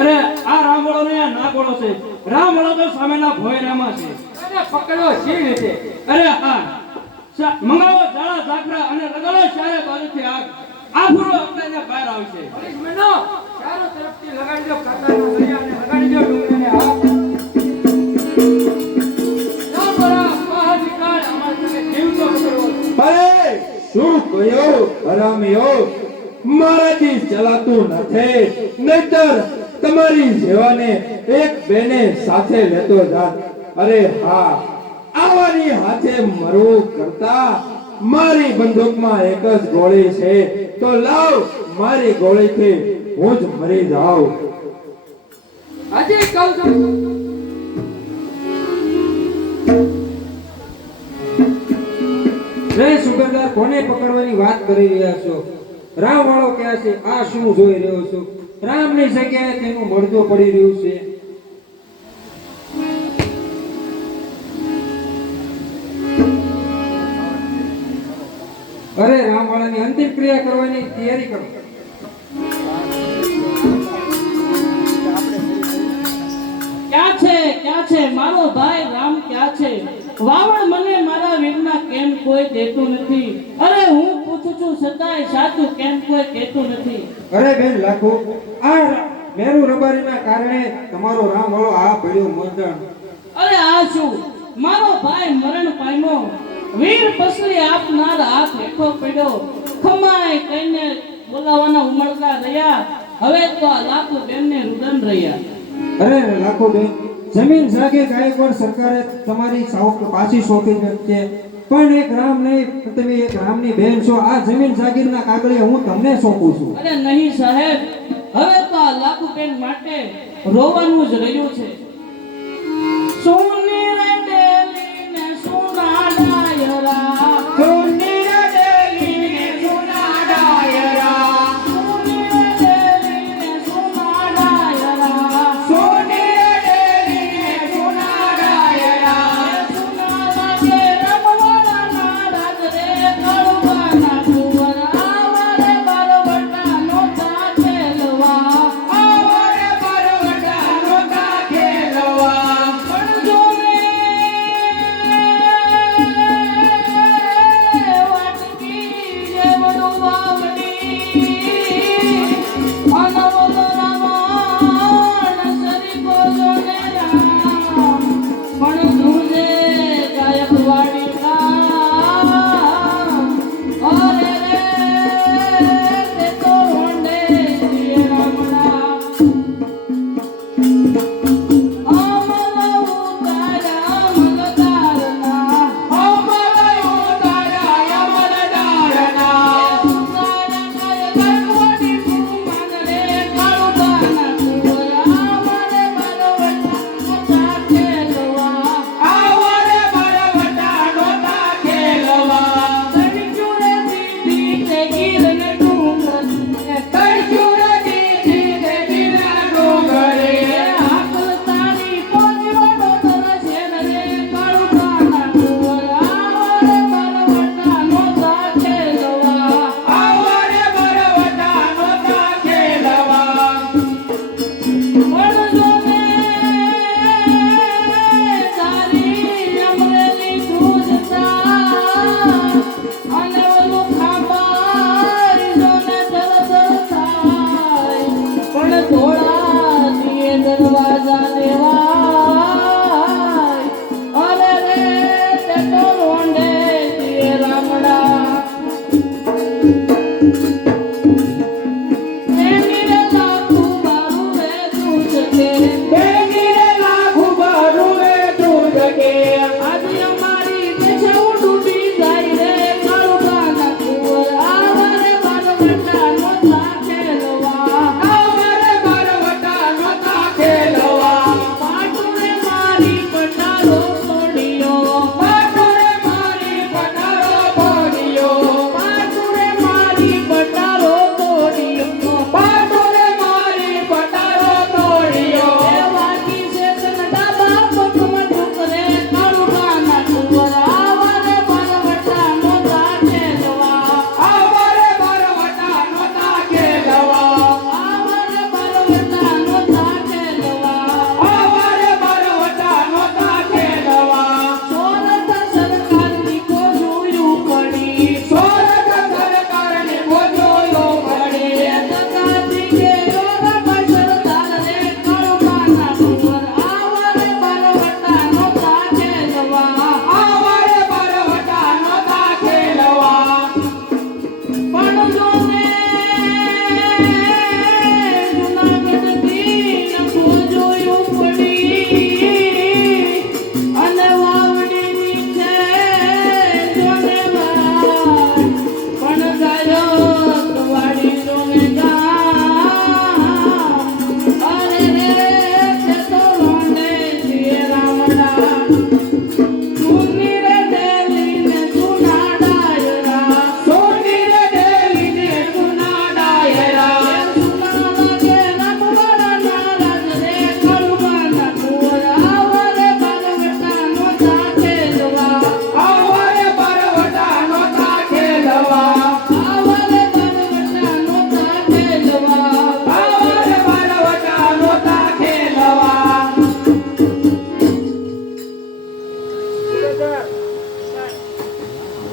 અરે આ રામવાળો ને આ નાગવાળો છે. રામવાળો તો સામેના ભોયરામાં છે. અને પકડો સી રીતે? અરે હા, મંગાવો જાળા ઝાકરા અને લગાડો ચારે બાજુથી આગ. આ ફૂરો અપડાઈને બહાર આવશે. મનો ચારો તરફથી લગાડી દો કાકાના દરિયાને, લગાડી દો ડુંગરને હાથ. ના બરા બહાર નીકળ, અમારે તને જીવતો પકડવો. અરે શું કહ્યું હરામીઓ? મારાથી ચલાતું નથી, નહીતર તમારી જેવાને એક બેને સાથે લેતો જાત. અરે હા, આવાની હાથે મરવું કરતા મારી બંદૂકમાં એક જ ગોળી છે, તો લાવ મારી ગોળીથી હું જ મરી જાઉં. હજી કહું છું. રે સુગરદાર, કોને પકડવાની વાત કરી રહ્યા છો? રામ વાળો ક્યાં છે? આ શું જોઈ રહ્યો છો? રામની જગ્યાએ તેનું મળતું પડી રહ્યું છે. અરે રામ વાળાની અંતિમ ક્રિયા કરવાની તૈયારી કરો. ક્યાં છે મારો ભાઈ રામ? ક્યાં છે? વાવડ મને મારા વીરના કેમ કોઈ દેતું નથી. અરે હું પૂછું છું છતાંય સાચું કેમ કોઈ કહેતું નથી. અરે બેન લાખો, આ મેરુ રબારીના કારણે તમારો રામ વાળો આ પડ્યો મોંધણ. અરે આ શું? મારો ભાઈ મરણ પામ્યો. વીર પસરી આપનાર હાથ હેઠો પડ્યો. ખમાય કઈને બોલાવાના ઉમળકા રહ્યા. હવે તો આ લાખો બેનને રુદન રહ્યા. અરે લાખો બેન, જમીન જાગે ગાયકવાડ સરકારે તમારી પાછી સોંપી છે, પણ એક રામ નહીં, તમે એક રામની બેન છો. આ જમીન જાગીરના કાગળિયા હું તમને સોંપું છું. અરે નહીં સાહેબ, હવે તો આ લાખો બેન માટે રોવાનું જ રહ્યું છે. સોની રે ડેલી ને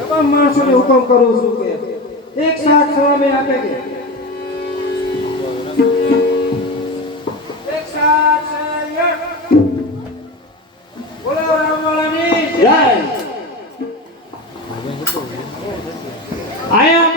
તમામ માણસોને હુકમ કરું છું કે એક સાથ સલામી આપે કે એક સાથ સલામ બોલો રામવાળાની જય આયા